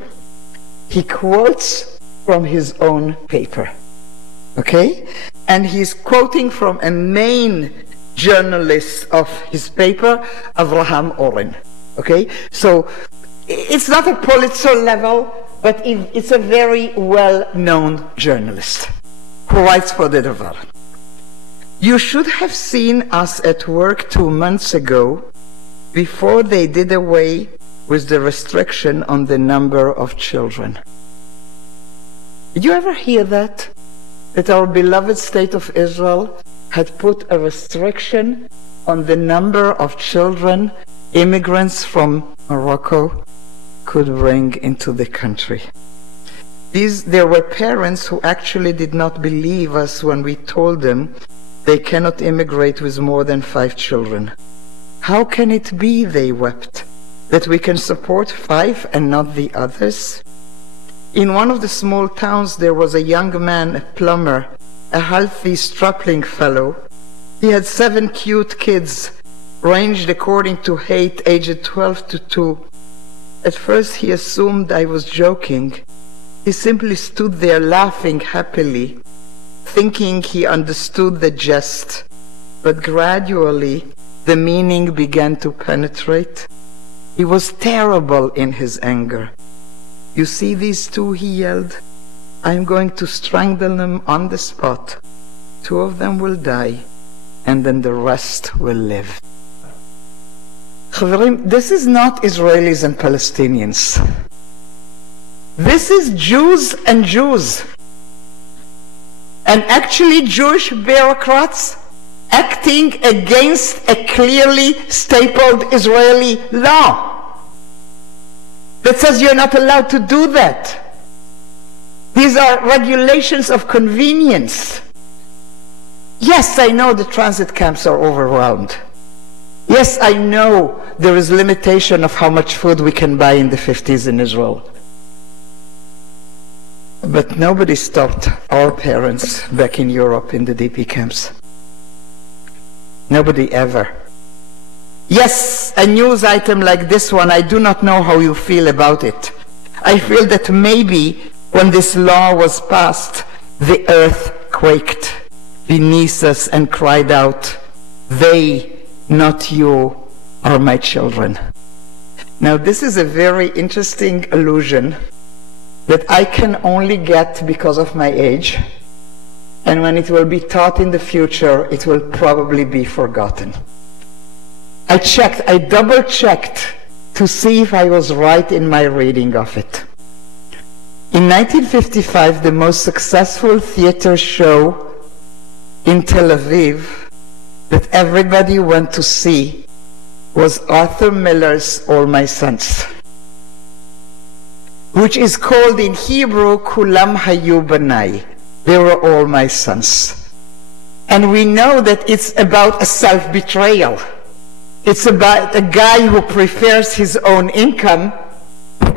He quotes from his own paper, okay? And he's quoting from a main journalist of his paper, Avraham Oren, okay? So it's not a Pulitzer level, but it's a very well-known journalist who writes for the Devar. You should have seen us at work 2 months ago before they did away with the restriction on the number of children. Did you ever hear that? That our beloved state of Israel had put a restriction on the number of children immigrants from Morocco could bring into the country. There were parents who actually did not believe us when we told them they cannot immigrate with more than 5 children. How can it be, they wept, that we can support 5 and not the others? In one of the small towns there was a young man, a plumber, a healthy, stripling fellow. He had 7 cute kids, ranged according to height, aged 12 to 2. At first he assumed I was joking. He simply stood there laughing happily, thinking he understood the jest. But gradually the meaning began to penetrate. He was terrible in his anger. You see these 2, he yelled. I'm going to strangle them on the spot. 2 of them will die, and then the rest will live. Chaverim, this is not Israelis and Palestinians. This is Jews and Jews. And actually Jewish bureaucrats acting against a clearly stapled Israeli law that says you're not allowed to do that. These are regulations of convenience. Yes, I know the transit camps are overwhelmed. Yes, I know there is limitation of how much food we can buy in the 50s in Israel. But nobody stopped our parents back in Europe in the DP camps. Nobody ever. Yes, a news item like this one, I do not know how you feel about it. I feel that maybe when this law was passed, the earth quaked. beneath us and cried out, "They, not you, are my children." Now this is a very interesting allusion that I can only get because of my age, and when it will be taught in the future, it will probably be forgotten. I double-checked to see if I was right in my reading of it. In 1955, the most successful theater show in Tel Aviv that everybody went to see was Arthur Miller's All My Sons, which is called in Hebrew, Kulam Hayu Banai. They were all my sons. And we know that it's about a self-betrayal. It's about a guy who prefers his own income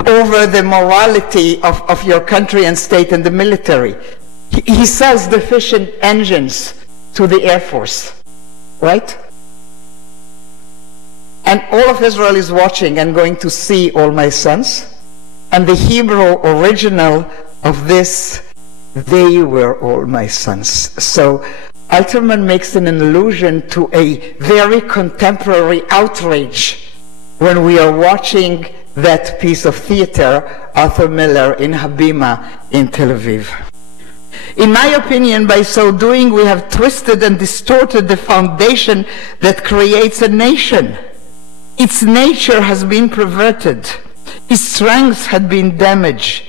over the morality of your country and state and the military. He sells deficient engines to the Air Force, right? And all of Israel is watching and going to see All My Sons. And the Hebrew original of this, they were all my sons. So Alterman makes an allusion to a very contemporary outrage when we are watching that piece of theater, Arthur Miller in Habima in Tel Aviv. In my opinion, by so doing, we have twisted and distorted the foundation that creates a nation. Its nature has been perverted. Its strength had been damaged.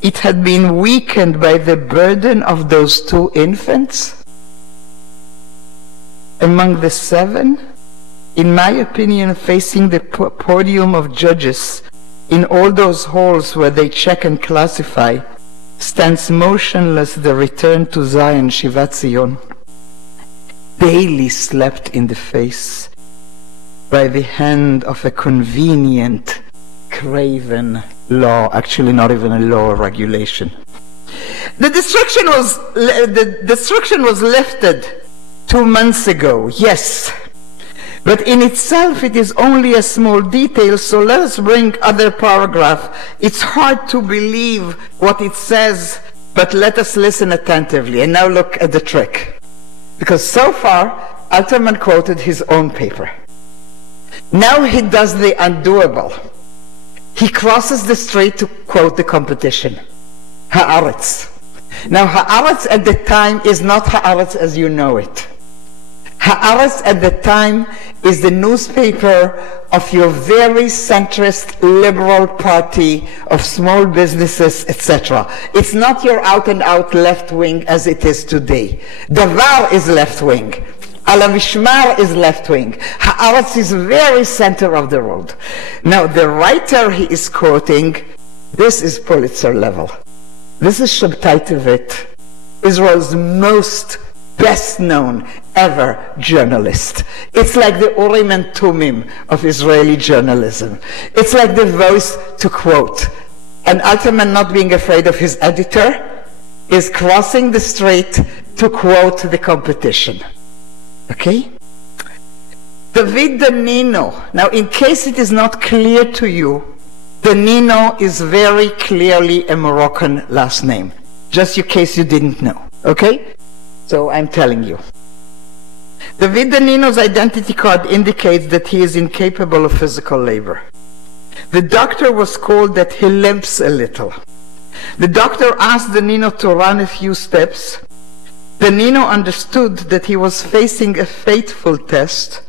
It had been weakened by the burden of those two infants. Among the seven, in my opinion, facing the podium of judges, in all those halls where they check and classify, stands motionless the return to Zion, Shivat Zion, daily slapped in the face by the hand of a convenient, craven law, actually not even a law or regulation. The destruction was lifted 2 months ago, yes, but in itself it is only a small detail, so let us bring other paragraph. It's hard to believe what it says, but let us listen attentively. And now look at the trick, because so far Alterman quoted his own paper. Now he does the undoable. He crosses the street to quote the competition, Haaretz. Now Haaretz at the time is not Haaretz as you know it. Haaretz at the time is the newspaper of your very centrist liberal party of small businesses, etc. It's not your out-and-out left-wing as it is today. Davar is left-wing. Al Mishmar is left-wing. Haaretz is very center of the road. Now, the writer he is quoting, this is Pulitzer level. This is Shabtai Tevet, Israel's most best-known ever journalist. It's like the Urim and Tumim of Israeli journalism. It's like the voice to quote. And Alterman, not being afraid of his editor, is crossing the street to quote the competition. Okay? David Danino. Now, in case it is not clear to you, Danino is very clearly a Moroccan last name. Just in case you didn't know. Okay? So I'm telling you. David Danino's identity card indicates that he is incapable of physical labor. The doctor was called that he limps a little. The doctor asked Danino to run a few steps. Danino understood that he was facing a fateful test.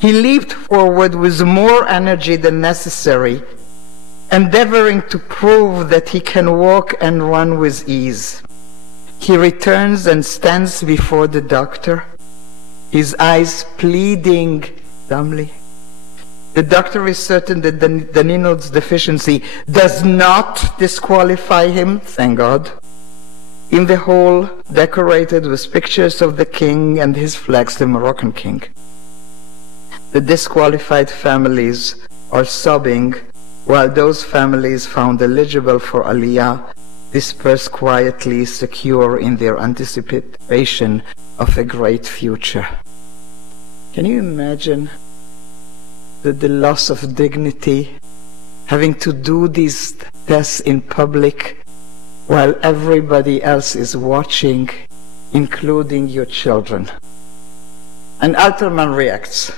He leaped forward with more energy than necessary, endeavoring to prove that he can walk and run with ease. He returns and stands before the doctor, his eyes pleading dumbly. The doctor is certain that Danino's deficiency does not disqualify him, thank God. In the hall, decorated with pictures of the king and his flags, the Moroccan king, the disqualified families are sobbing, while those families found eligible for Aliyah disperse quietly, secure in their anticipation of a great future. Can you imagine the loss of dignity, having to do these tests in public while everybody else is watching, including your children. And Alterman reacts,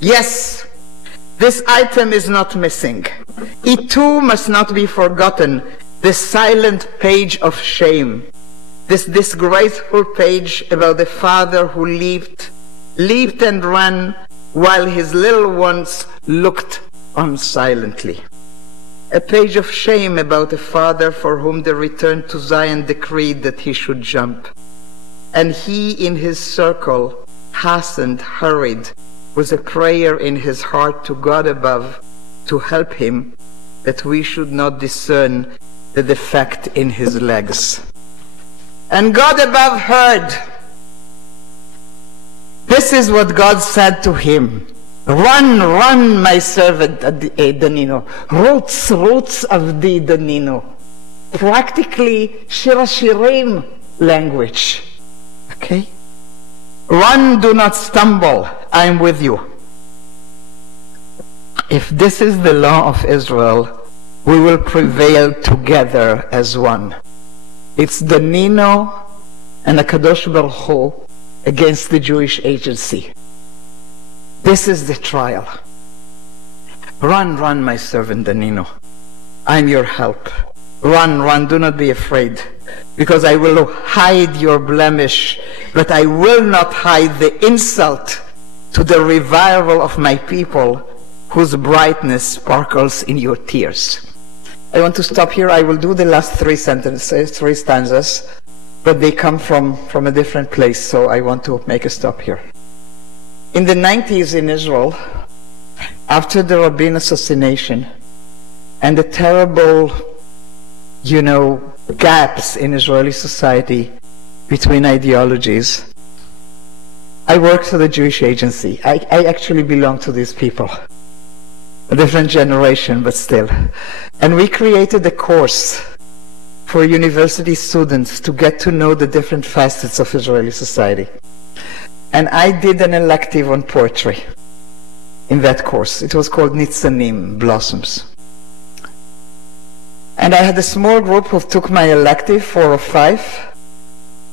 yes, this item is not missing. It too must not be forgotten, this silent page of shame, this disgraceful page about the father who leaped and ran while his little ones looked on silently. A page of shame about a father for whom the return to Zion decreed that he should jump. And he in his circle hastened, hurried, with a prayer in his heart to God above to help him, that we should not discern the defect in his legs. And God above heard. This is what God said to him. Run, run, my servant Danino. Roots of the Danino. Practically Shir Shirim language. Okay? Run, do not stumble. I am with you. If this is the law of Israel, we will prevail together as one. It's Danino and HaKadosh Baruch Hu against the Jewish agency. This is the trial. Run, run, my servant Danino. I am your help. Run, run, do not be afraid, because I will hide your blemish, but I will not hide the insult to the revival of my people, whose brightness sparkles in your tears. I want to stop here. I will do the last three stanzas, but they come from a different place, so I want to make a stop here. In the 90s in Israel, after the Rabin assassination and the terrible, gaps in Israeli society between ideologies, I worked for the Jewish Agency. I actually belong to these people. A different generation, but still. And we created a course for university students to get to know the different facets of Israeli society. And I did an elective on poetry in that course. It was called Nitzanim, Blossoms. And I had a small group who took my elective, 4 or 5,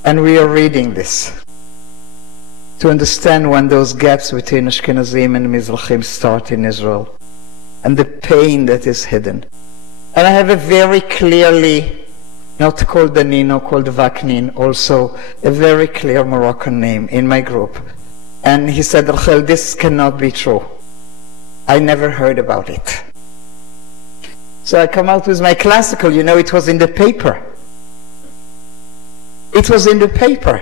and we are reading this to understand when those gaps between Ashkenazim and Mizrachim start in Israel, and the pain that is hidden. And I have a very clearly, not called Danino, called Vaknin, also a very clear Moroccan name in my group. And he said, Rachel, this cannot be true. I never heard about it. So I come out with my classical, it was in the paper. It was in the paper.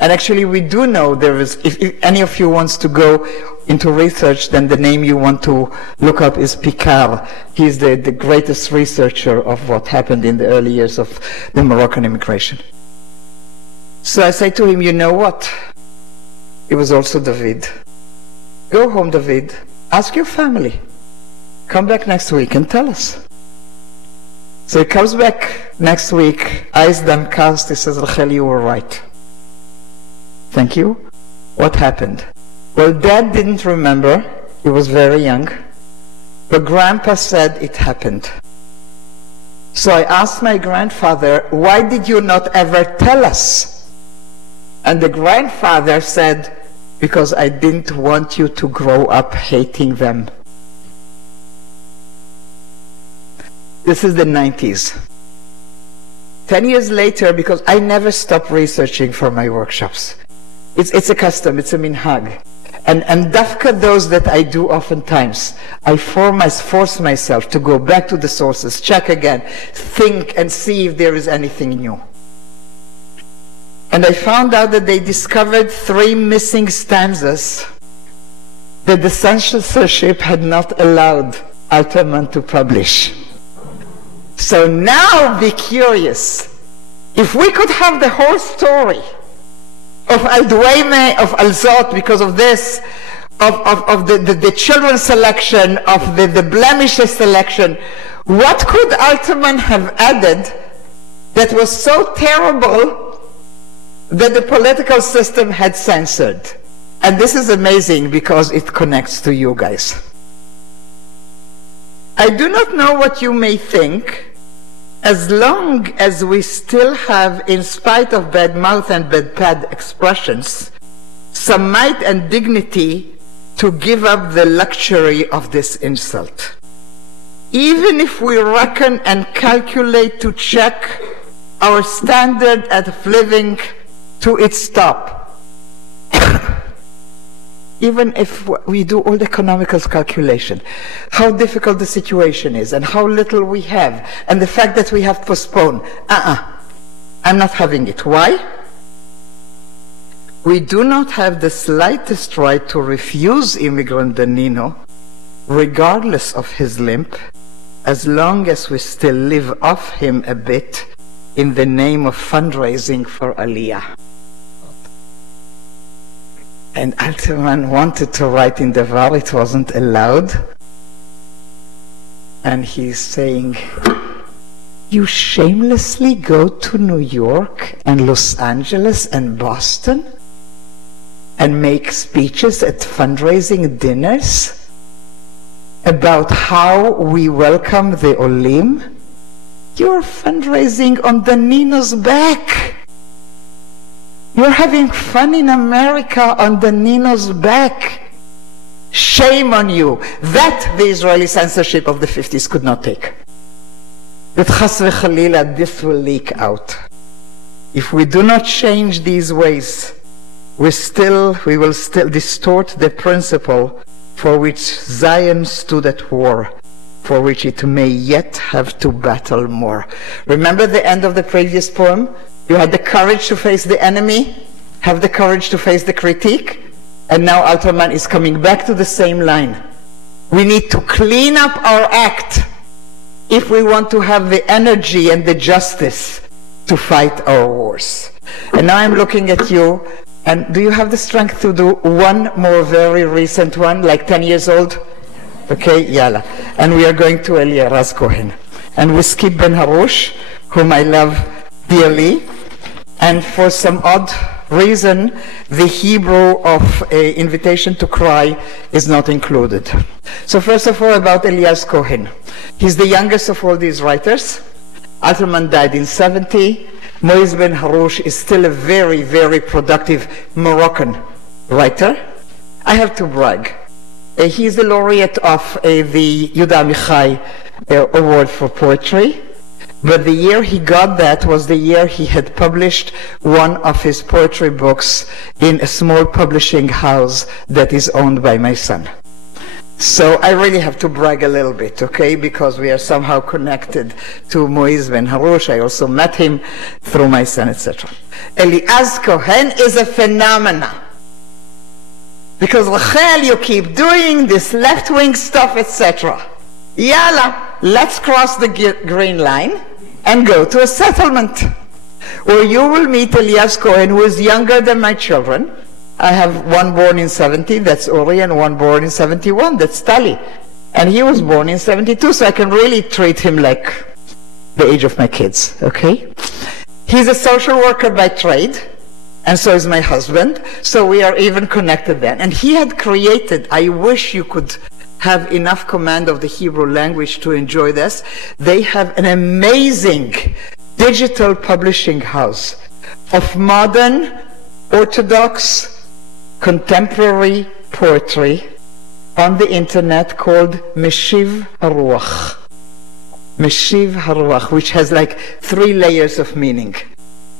And actually we do know there is, if any of you wants to go into research, then the name you want to look up is Picard. He's the greatest researcher of what happened in the early years of the Moroccan immigration. So I say to him, you know what? It was also David. Go home, David. Ask your family. Come back next week and tell us. So he comes back next week, eyes downcast. He says, Rachel, you were right. Thank you. What happened? Well, Dad didn't remember. He was very young. But Grandpa said it happened. So I asked my grandfather, why did you not ever tell us? And the grandfather said, because I didn't want you to grow up hating them. This is the 90s. 10 years later, because I never stop researching for my workshops. It's a custom, it's a minhag. And dafka those that I do oftentimes, I force myself to go back to the sources, check again, think and see if there is anything new. And I found out that they discovered 3 missing stanzas that the censorship had not allowed Alterman to publish. So now be curious. If we could have the whole story of Al-Duwaime, of Al-Zot, because of this, of the children's selection, of the blemishes selection, what could Alterman have added that was so terrible that the political system had censored? And this is amazing because it connects to you guys. I do not know what you may think, as long as we still have, in spite of bad mouth and bad expressions, some might and dignity to give up the luxury of this insult. Even if we reckon and calculate to check our standard of living to its top, even if we do all the economical calculation, how difficult the situation is and how little we have, and the fact that we have postponed, I'm not having it. Why? We do not have the slightest right to refuse immigrant Danilo, regardless of his limp, as long as we still live off him a bit in the name of fundraising for Aliyah. And Alterman wanted to write in the Var, it wasn't allowed. And he's saying, you shamelessly go to New York and Los Angeles and Boston and make speeches at fundraising dinners about how we welcome the Olim? You're fundraising on Danilo's back. You're having fun in America on Danilo's back. Shame on you. That the Israeli censorship of the 50s could not take. That chas v'chalila, this will leak out. If we do not change these ways, we will still distort the principle for which Zion stood at war, for which it may yet have to battle more. Remember the end of the previous poem? You had the courage to face the enemy, have the courage to face the critique, and now Alterman is coming back to the same line. We need to clean up our act if we want to have the energy and the justice to fight our wars. And now I'm looking at you, and do you have the strength to do one more very recent one, like 10 years old? Okay, yalla. And we are going to Eliraz Cohen. And we skip Ben Harush, whom I love dearly, and for some odd reason the Hebrew of Invitation to Cry is not included. So first of all, about Eliraz Cohen. He's the youngest of all these writers. Alterman died in 70. Moise ben Harush is still a very, very productive Moroccan writer. I have to brag. He's the laureate of the Yehuda Amichai Award for Poetry. But the year he got that was the year he had published one of his poetry books in a small publishing house that is owned by my son. So I really have to brag a little bit, okay, because we are somehow connected to Moise ben Harush. I also met him through my son, etc. Eliraz Cohen is a phenomenon. Because Rachel, you keep doing this left-wing stuff, etc. Yalla, let's cross the green line and go to a settlement where you will meet Eliraz Cohen, who is younger than my children. I have one born in 70, that's Uri, and one born in 71, that's Tali. And he was born in 72, so I can really treat him like the age of my kids, okay? He's a social worker by trade, and so is my husband, so we are even connected then. And he had created, I wish you could have enough command of the Hebrew language to enjoy this. They have an amazing digital publishing house of modern, orthodox, contemporary poetry on the internet called Meshiv Haruach. Meshiv Haruach, which has like 3 layers of meaning.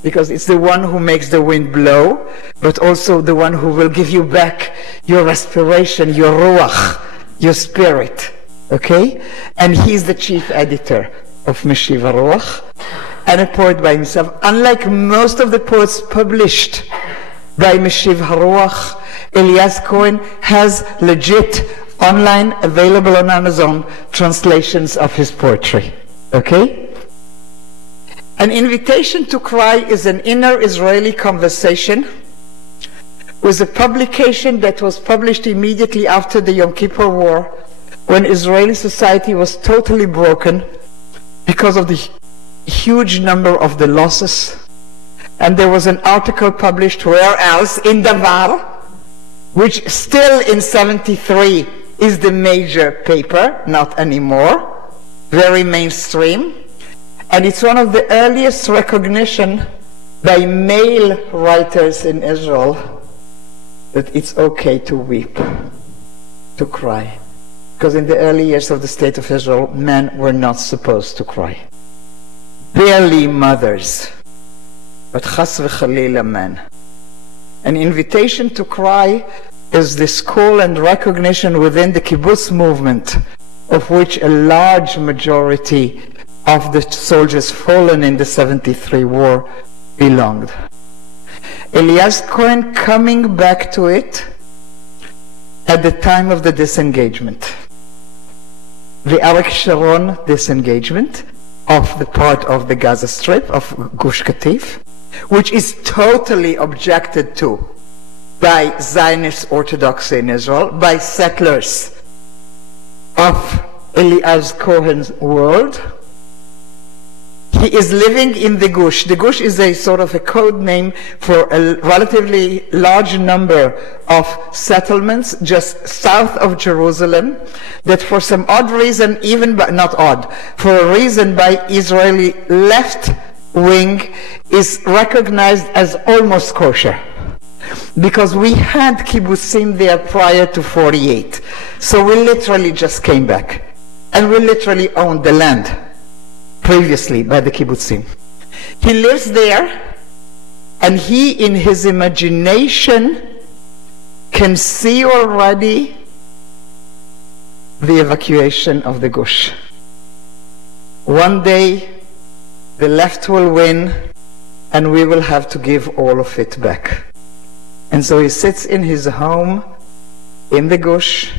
Because it's the one who makes the wind blow, but also the one who will give you back your respiration, your ruach, your spirit, okay? And he's the chief editor of Meshiv Haruach, and a poet by himself. Unlike most of the poets published by Meshiv Haruach, Eliraz Cohen has legit online, available on Amazon, translations of his poetry, okay? An Invitation to Cry is an inner Israeli conversation with a publication that was published immediately after the Yom Kippur War, when Israeli society was totally broken because of the huge number of the losses. And there was an article published where else? In Davar, which still in 73 is the major paper, not anymore, very mainstream. And it's one of the earliest recognition by male writers in Israel that it's okay to weep, to cry. Because in the early years of the state of Israel, men were not supposed to cry. Barely mothers, but chas v'chalila men. An invitation to cry is this call and recognition within the kibbutz movement, of which a large majority of the soldiers fallen in the 73 war belonged. Eliraz Cohen coming back to it at the time of the disengagement. The Arik Sharon disengagement of the part of the Gaza Strip, of Gush Katif, which is totally objected to by Zionist Orthodoxy in Israel, by settlers of Eliraz Cohen's world. He is living in the Gush. The Gush is a sort of a code name for a relatively large number of settlements just south of Jerusalem that for some odd reason, even by, not odd, for a reason by Israeli left wing is recognized as almost kosher. Because we had kibbutzim there prior to 48. So we literally just came back. And we literally owned the land previously by the kibbutzim. He lives there, and he in his imagination can see already the evacuation of the Gush. One day the left will win and we will have to give all of it back. And so he sits in his home in the Gush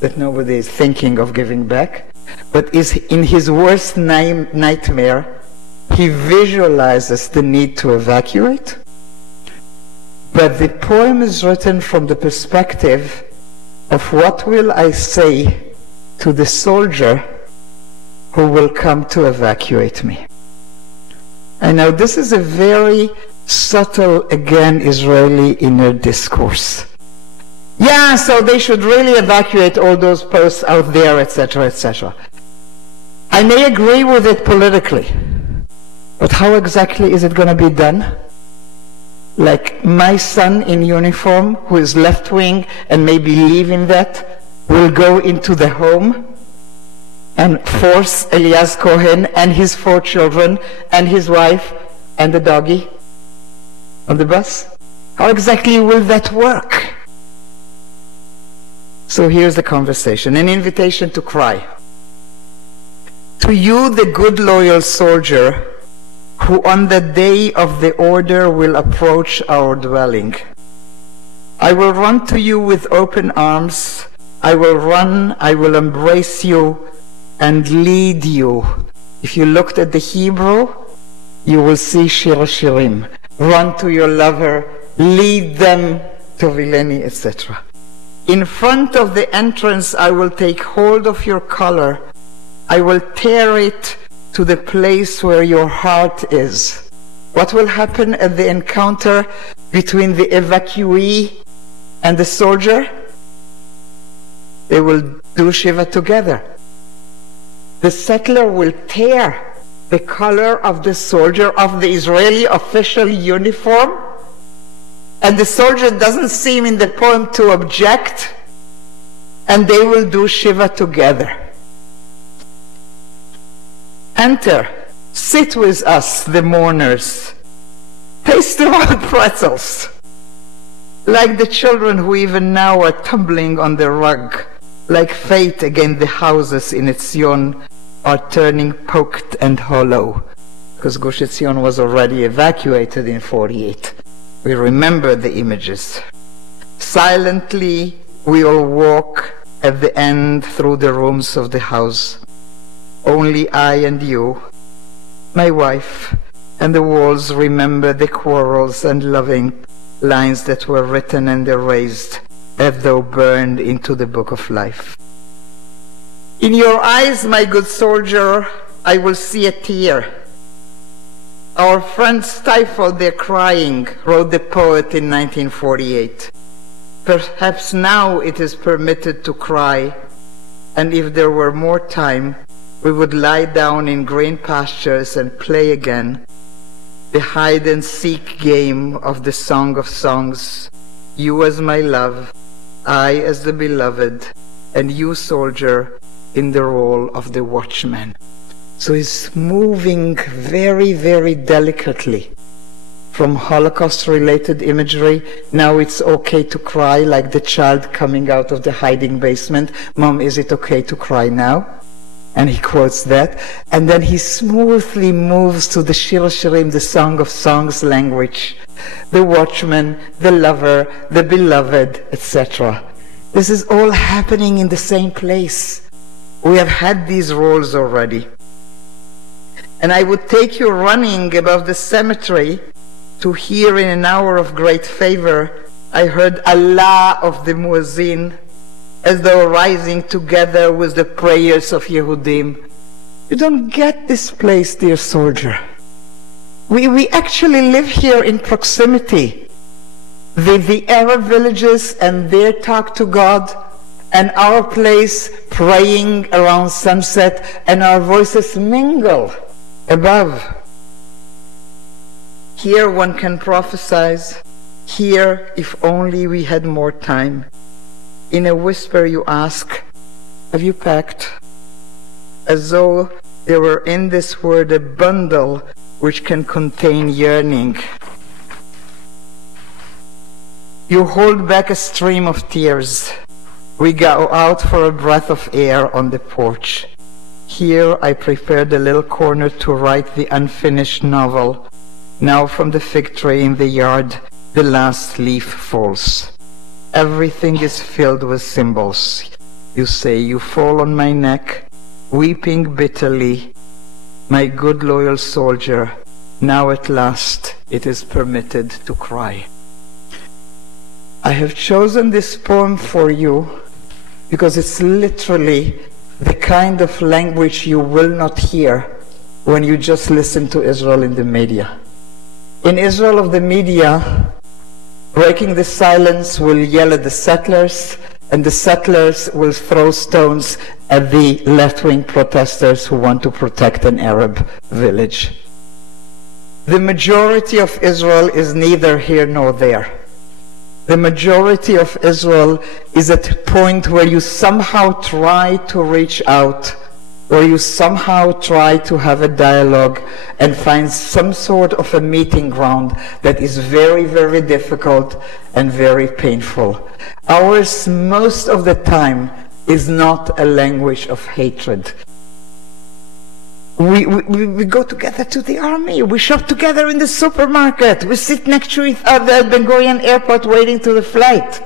that nobody is thinking of giving back, but is in his worst nightmare, he visualizes the need to evacuate. But the poem is written from the perspective of what will I say to the soldier who will come to evacuate me. And now this is a very subtle, again, Israeli inner discourse. Yeah, so they should really evacuate all those posts out there, etc., etc. I may agree with it politically, but how exactly is it going to be done? Like my son in uniform, who is left-wing and may believe in that, will go into the home and force Eliraz Cohen and his 4 children and his wife and the doggy on the bus? How exactly will that work? So here's the conversation, an invitation to cry. To you, the good loyal soldier, who on the day of the order will approach our dwelling. I will run to you with open arms. I will run, I will embrace you and lead you. If you looked at the Hebrew, you will see Shir Shirim. Run to your lover, lead them to Vileni, etc. In front of the entrance, I will take hold of your collar. I will tear it to the place where your heart is. What will happen at the encounter between the evacuee and the soldier? They will do Shiva together. The settler will tear the collar of the soldier of the Israeli official uniform, and the soldier doesn't seem in the poem to object, and they will do Shiva together. Enter, sit with us, the mourners. Taste the hot pretzels, like the children who even now are tumbling on the rug, like fate against the houses in Etzion are turning poked and hollow, because Gush Etzion was already evacuated in 48. We remember the images. Silently, we all walk at the end through the rooms of the house. Only I and you, my wife, and the walls remember the quarrels and loving lines that were written and erased as though burned into the book of life. In your eyes, my good soldier, I will see a tear. Our friends stifled their crying, wrote the poet in 1948. Perhaps now it is permitted to cry, and if there were more time, we would lie down in green pastures and play again the hide-and-seek game of the Song of Songs. You as my love, I as the beloved, and you, soldier, in the role of the watchman. So he's moving very, very delicately from Holocaust-related imagery. Now it's okay to cry, like the child coming out of the hiding basement. Mom, is it okay to cry now? And he quotes that. And then he smoothly moves to the Shir Shirim, the Song of Songs language. The watchman, the lover, the beloved, etc. This is all happening in the same place. We have had these roles already. And I would take you running above the cemetery to hear in an hour of great favor, I heard Allah of the Muezzin, as though rising together with the prayers of Yehudim. You don't get this place, dear soldier. We actually live here in proximity. The Arab villages and their talk to God, and our place praying around sunset, and our voices mingle above. Here one can prophesize. Here, if only we had more time. In a whisper you ask, have you packed? As though there were in this word a bundle which can contain yearning. You hold back a stream of tears. We go out for a breath of air on the porch. Here I prepared a little corner to write the unfinished novel. Now from the fig tree in the yard, the last leaf falls. Everything is filled with symbols. You say, you fall on my neck, weeping bitterly. My good loyal soldier, now at last it is permitted to cry. I have chosen this poem for you because it's literally the kind of language you will not hear when you just listen to Israel in the media. In Israel of the media, breaking the silence will yell at the settlers, and the settlers will throw stones at the left-wing protesters who want to protect an Arab village. The majority of Israel is neither here nor there. The majority of Israel is at a point where you somehow try to reach out, where you somehow try to have a dialogue and find some sort of a meeting ground that is very, very difficult and very painful. Ours, most of the time, is not a language of hatred. We go together to the army, we shop together in the supermarket, we sit next to each other at Ben Gurion Airport waiting to the flight,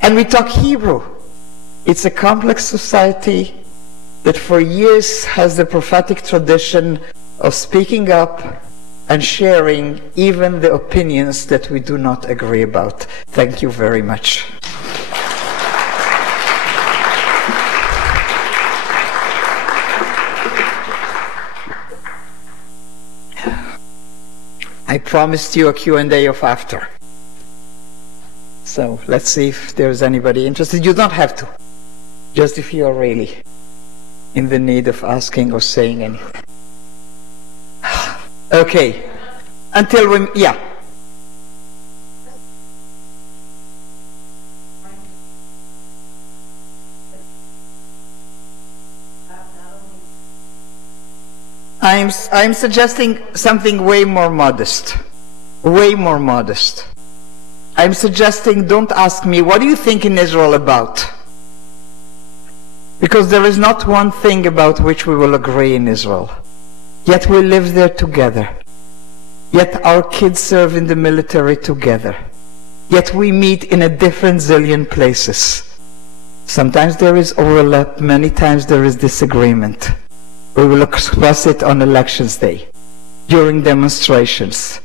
and we talk Hebrew. It's a complex society that for years has the prophetic tradition of speaking up and sharing even the opinions that we do not agree about. Thank you very much. I promised you a Q&A of after. So let's see if there's anybody interested. You don't have to, just if you are really in the need of asking or saying anything. Okay, until we, yeah. I'm suggesting something way more modest. Way more modest. I'm suggesting, don't ask me, what do you think in Israel about? Because there is not one thing about which we will agree in Israel. Yet we live there together. Yet our kids serve in the military together. Yet we meet in a different zillion places. Sometimes there is overlap, many times there is disagreement. We will express it on elections day, during demonstrations.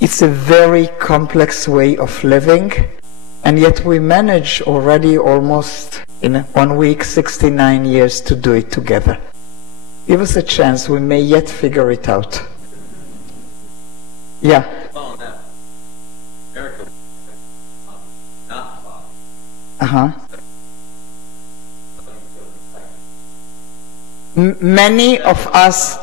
It's a very complex way of living, and yet we manage already almost in 1 week, 69 years to do it together. Give us a chance, we may yet figure it out. Yeah. Many of us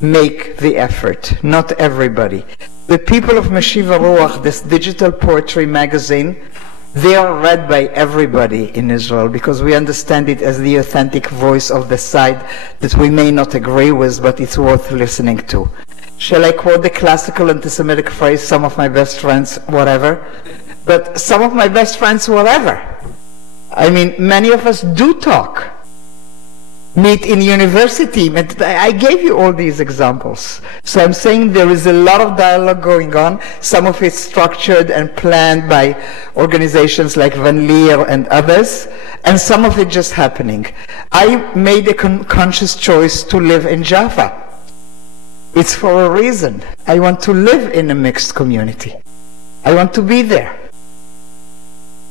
make the effort, not everybody. The people of Meshiva Ruach, this digital poetry magazine, they are read by everybody in Israel because we understand it as the authentic voice of the side that we may not agree with, but it's worth listening to. Shall I quote the classical anti-Semitic phrase, some of my best friends, whatever? But some of my best friends, whatever. I mean, many of us do talk. Meet in university. I gave you all these examples. So I'm saying there is a lot of dialogue going on. Some of it structured and planned by organizations like Van Leer and others, and some of it just happening. I made a conscious choice to live in Jaffa. It's for a reason. I want to live in a mixed community. I want to be there.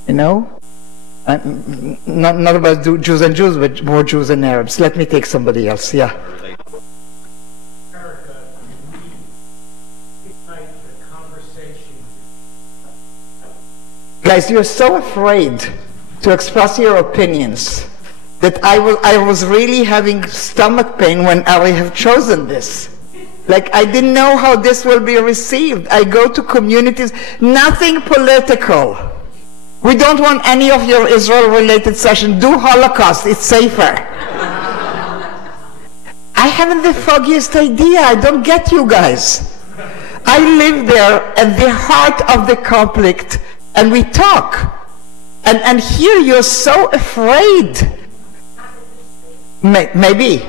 You know? Not about Jews and Jews, but more Jews and Arabs. Let me take somebody else. Yeah. Guys, you're so afraid to express your opinions that I was really having stomach pain when I have chosen this. Like, I didn't know how this will be received. I go to communities, nothing political. We don't want any of your Israel-related session. Do Holocaust, it's safer. I haven't the foggiest idea. I don't get you guys. I live there at the heart of the conflict, and we talk. And here you're so afraid. Maybe.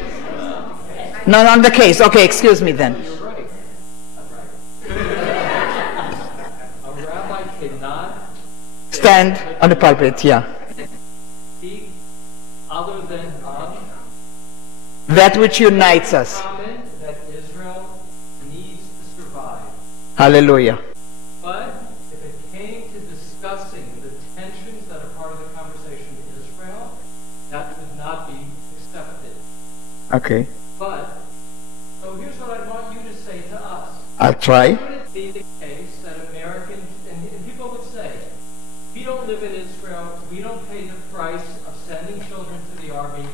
Not the case. Okay, excuse me then. Stand on the pulpit, yeah. Speak other than that which unites us. That Israel needs to survive. Hallelujah. But if it came to discussing the tensions that are part of the conversation in Israel, that would not be accepted. Okay. But, so here's what I want you to say to us. I'll try. Would it be the case that Americans, and people would say, we don't live in Israel, we don't pay the price of sending children to the army.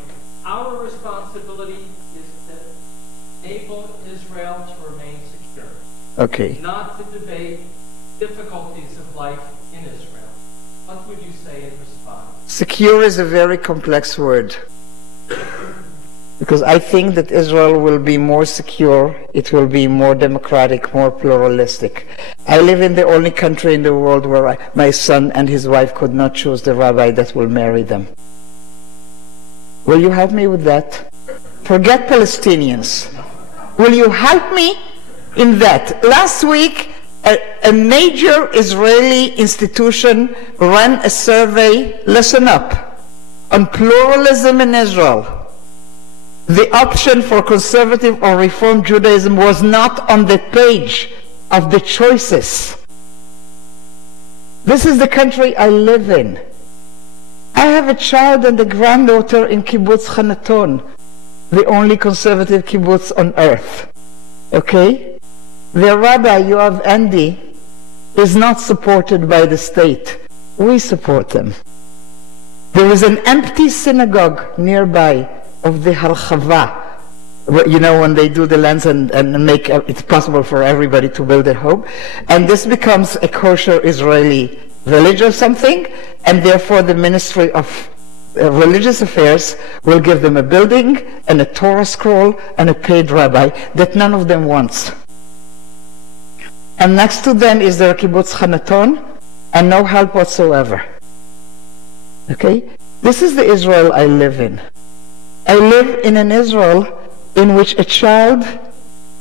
Our responsibility is to enable Israel to remain secure. Okay. Not to debate difficulties of life in Israel. What would you say in response? Secure is a very complex word. Because I think that Israel will be more secure, it will be more democratic, more pluralistic. I live in the only country in the world where my son and his wife could not choose the rabbi that will marry them. Will you help me with that? Forget Palestinians. Will you help me in that? Last week, a major Israeli institution ran a survey, listen up, on pluralism in Israel. The option for conservative or reform Judaism was not on the page of the choices. This is the country I live in. I have a child and a granddaughter in Kibbutz Hanaton, the only conservative kibbutz on earth. Okay? The rabbi, Yoav Andy, is not supported by the state. We support them. There is an empty synagogue nearby of the Harchava. You know, when they do the lands and make it possible for everybody to build a home. And this becomes a kosher Israeli village or something, and therefore the Ministry of Religious Affairs will give them a building and a Torah scroll and a paid rabbi that none of them wants. And next to them is their kibbutz Hanaton, and no help whatsoever. Okay? This is the Israel I live in. I live in an Israel in which a child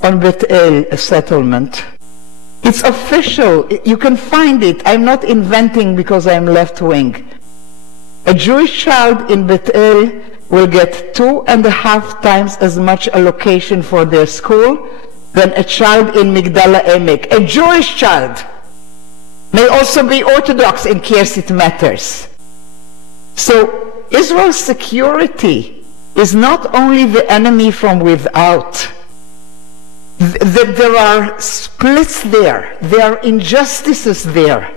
on Bet El, a settlement, it's official, you can find it, I'm not inventing because I'm left-wing. A Jewish child in Bet El will get 2.5 times as much allocation for their school than a child in Migdala Emek. A Jewish child may also be Orthodox in case it matters. So Israel's security is not only the enemy from without. There are splits there. There are injustices there.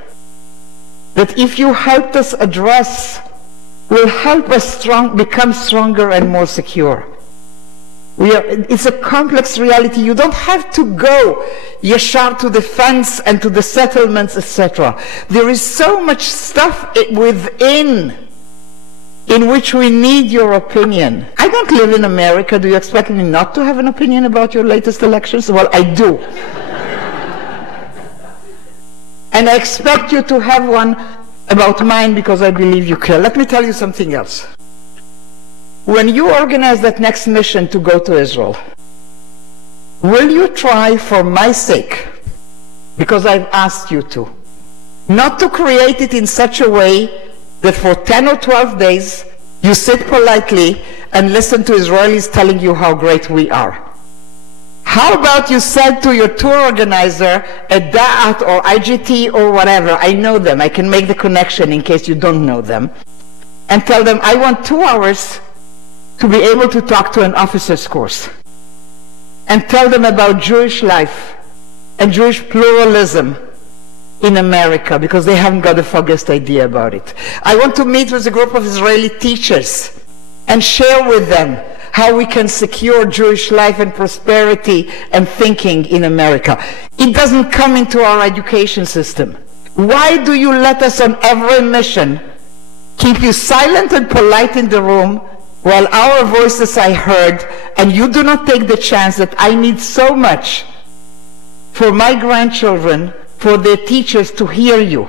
That if you helped us address will help us become stronger and more secure. It's a complex reality. You don't have to go yashar to the fence and to the settlements, etc. There is so much stuff within in which we need your opinion. I don't live in America. Do you expect me not to have an opinion about your latest elections? Well, I do. And I expect you to have one about mine because I believe you care. Let me tell you something else. When you organize that next mission to go to Israel, will you try, for my sake, because I've asked you to, not to create it in such a way that for 10 or 12 days you sit politely and listen to Israelis telling you how great we are? How about you said to your tour organizer at Da'at or IGT or whatever, I know them, I can make the connection in case you don't know them, and tell them, I want 2 hours to be able to talk to an officer's course and tell them about Jewish life and Jewish pluralism in America, because they haven't got the foggiest idea about it. I want to meet with a group of Israeli teachers and share with them how we can secure Jewish life and prosperity and thinking in America. It doesn't come into our education system. Why do you let us on every mission keep you silent and polite in the room while our voices are heard, and you do not take the chance that I need so much for my grandchildren, for their teachers to hear you?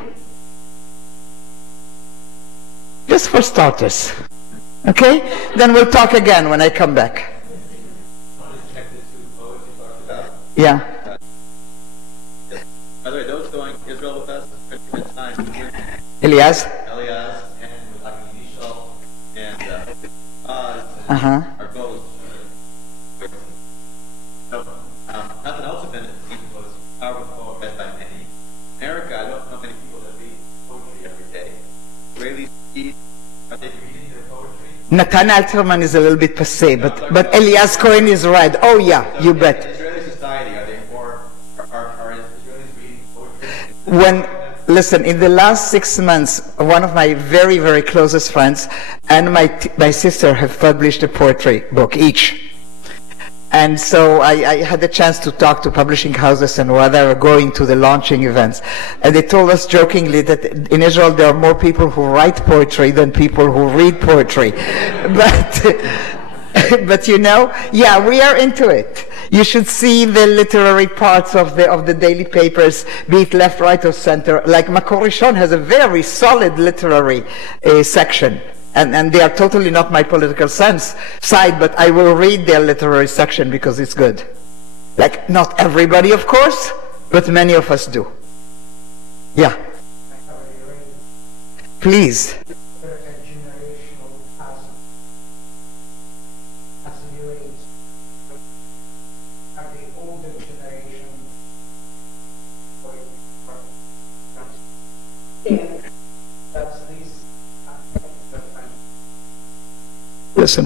Just for starters. Okay? Then we'll talk again when I come back. Yeah. By the way, those going Israel with us, Eliaz? Eliaz and Michal and our goal was nothing else has was powerful read by many. America, I don't know many people that read poetry every day. Israelis are they reading their poetry? Natan Alterman is a little bit passé, but Eliraz Cohen is right. Oh yeah, you bet. In Israeli society, are they more, are Israelis reading poetry? Listen, in the last 6 months, one of my very, very closest friends and my sister have published a poetry book each. And so I had the chance to talk to publishing houses and whether going to the launching events. And they told us jokingly that in Israel there are more people who write poetry than people who read poetry. But you know, yeah, we are into it. You should see the literary parts of the daily papers, be it left, right, or center. Like Makor Rishon has a very solid literary section. And they are totally not my political side, but I will read their literary section because it's good. Like, not everybody, of course, but many of us do. Yeah. Please. Listen,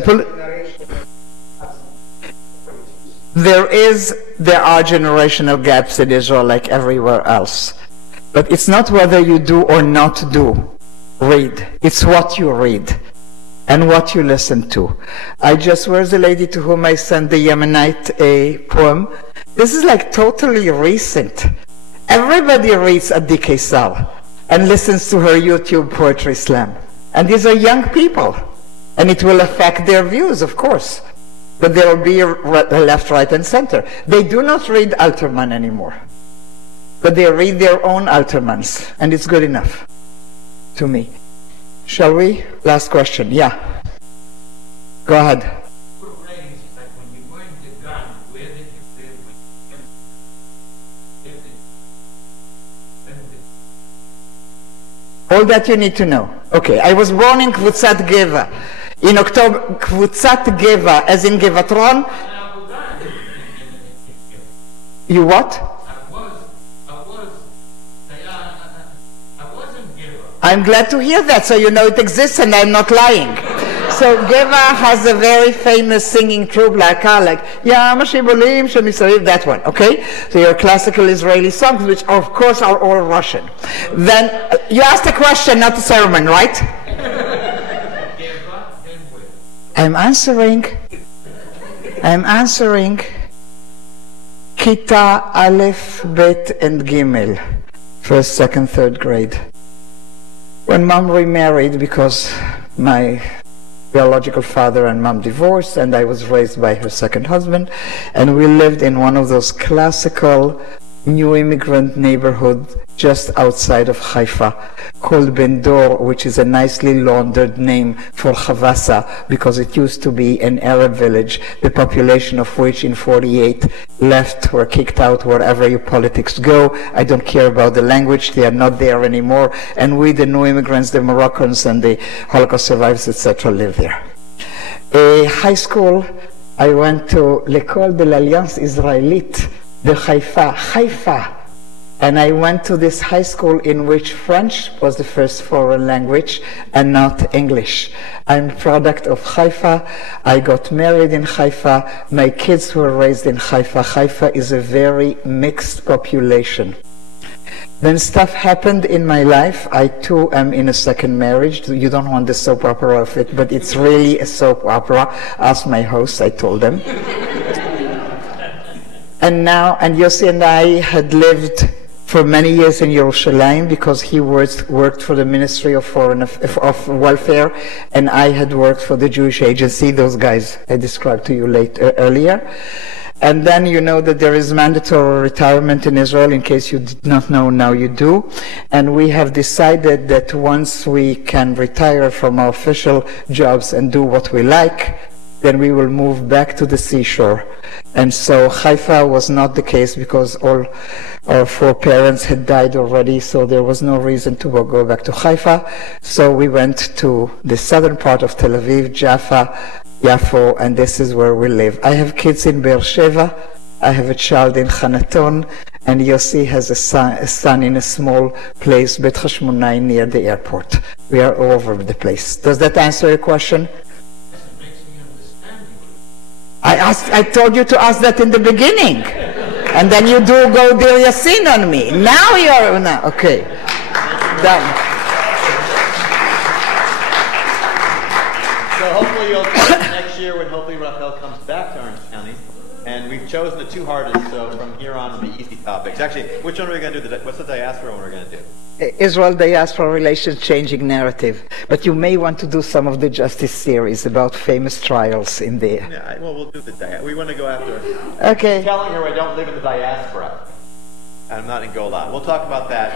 there are generational gaps in Israel like everywhere else. But it's not whether you do or not do read. It's what you read and what you listen to. Where's the lady to whom I sent the Yemenite poem? This is like totally recent. Everybody reads Adi Kaysal and listens to her YouTube poetry slam. And these are young people. And it will affect their views, of course. But there will be a left, right, and center. They do not read Alterman anymore. But they read their own Altermans. And it's good enough to me. Shall we? Last question. Yeah. Go ahead. All that you need to know. Okay, I was born in Kvutzat Geva. In October, Kvutzat Geva, as in Gevatron. You what? I'm glad to hear that, so you know it exists and I'm not lying. So Geva has a very famous singing troupe like Yam Shibolim Shemisariv, that one, okay? So your classical Israeli songs, which of course are all Russian. Then, you asked a question, not a sermon, right? I'm answering Kita Aleph, Bet, and Gimel, first, second, third grade. When Mom remarried, because my biological father and Mom divorced, and I was raised by her second husband, and we lived in one of those classical new immigrant neighborhood just outside of Haifa called Ben Dor, which is a nicely laundered name for Havasa because it used to be an Arab village, the population of which in 48 left, were kicked out wherever your politics go. I don't care about the language, they are not there anymore, and we, the new immigrants, the Moroccans and the Holocaust survivors, etc., live there. High school, I went to L'École de l'Alliance Israélite de Haifa, and I went to this high school in which French was the first foreign language and not English. I'm a product of Haifa. I got married in Haifa. My kids were raised in Haifa. Haifa is a very mixed population. Then stuff happened in my life. I too am in a second marriage. You don't want the soap opera of it, but it's really a soap opera. Ask my host, I told them. And Yossi and I had lived for many years in Yerushalayim because he worked for the Ministry of Welfare, and I had worked for the Jewish Agency, those guys I described to you earlier. And then you know that there is mandatory retirement in Israel. In case you did not know, now you do. And we have decided that once we can retire from our official jobs and do what we like, then we will move back to the seashore. And so Haifa was not the case because all our four parents had died already, so there was no reason to go back to Haifa. So we went to the southern part of Tel Aviv, Jaffa, Yafo, and this is where we live. I have kids in Be'er Sheva, I have a child in Hanaton, and Yossi has a son in a small place, Bet Hashmonai, near the airport. We are all over the place. Does that answer your question? I told you to ask that in the beginning, and then you do go Dir Yassin on me. Now you're okay. Done. So hopefully you'll come next year when hopefully Rachel comes back to Orange County, and we've chosen the two hardest. So from here on, the easy topics. Actually, which one are we going to do? What's the diaspora one we're going to do? Israel diaspora relations changing narrative, but you may want to do some of the justice series about famous trials in there. Yeah, well, we'll do the diaspora. We want to go after. Okay. I'm telling her I don't live in the diaspora. I'm not in Golan. We'll talk about that.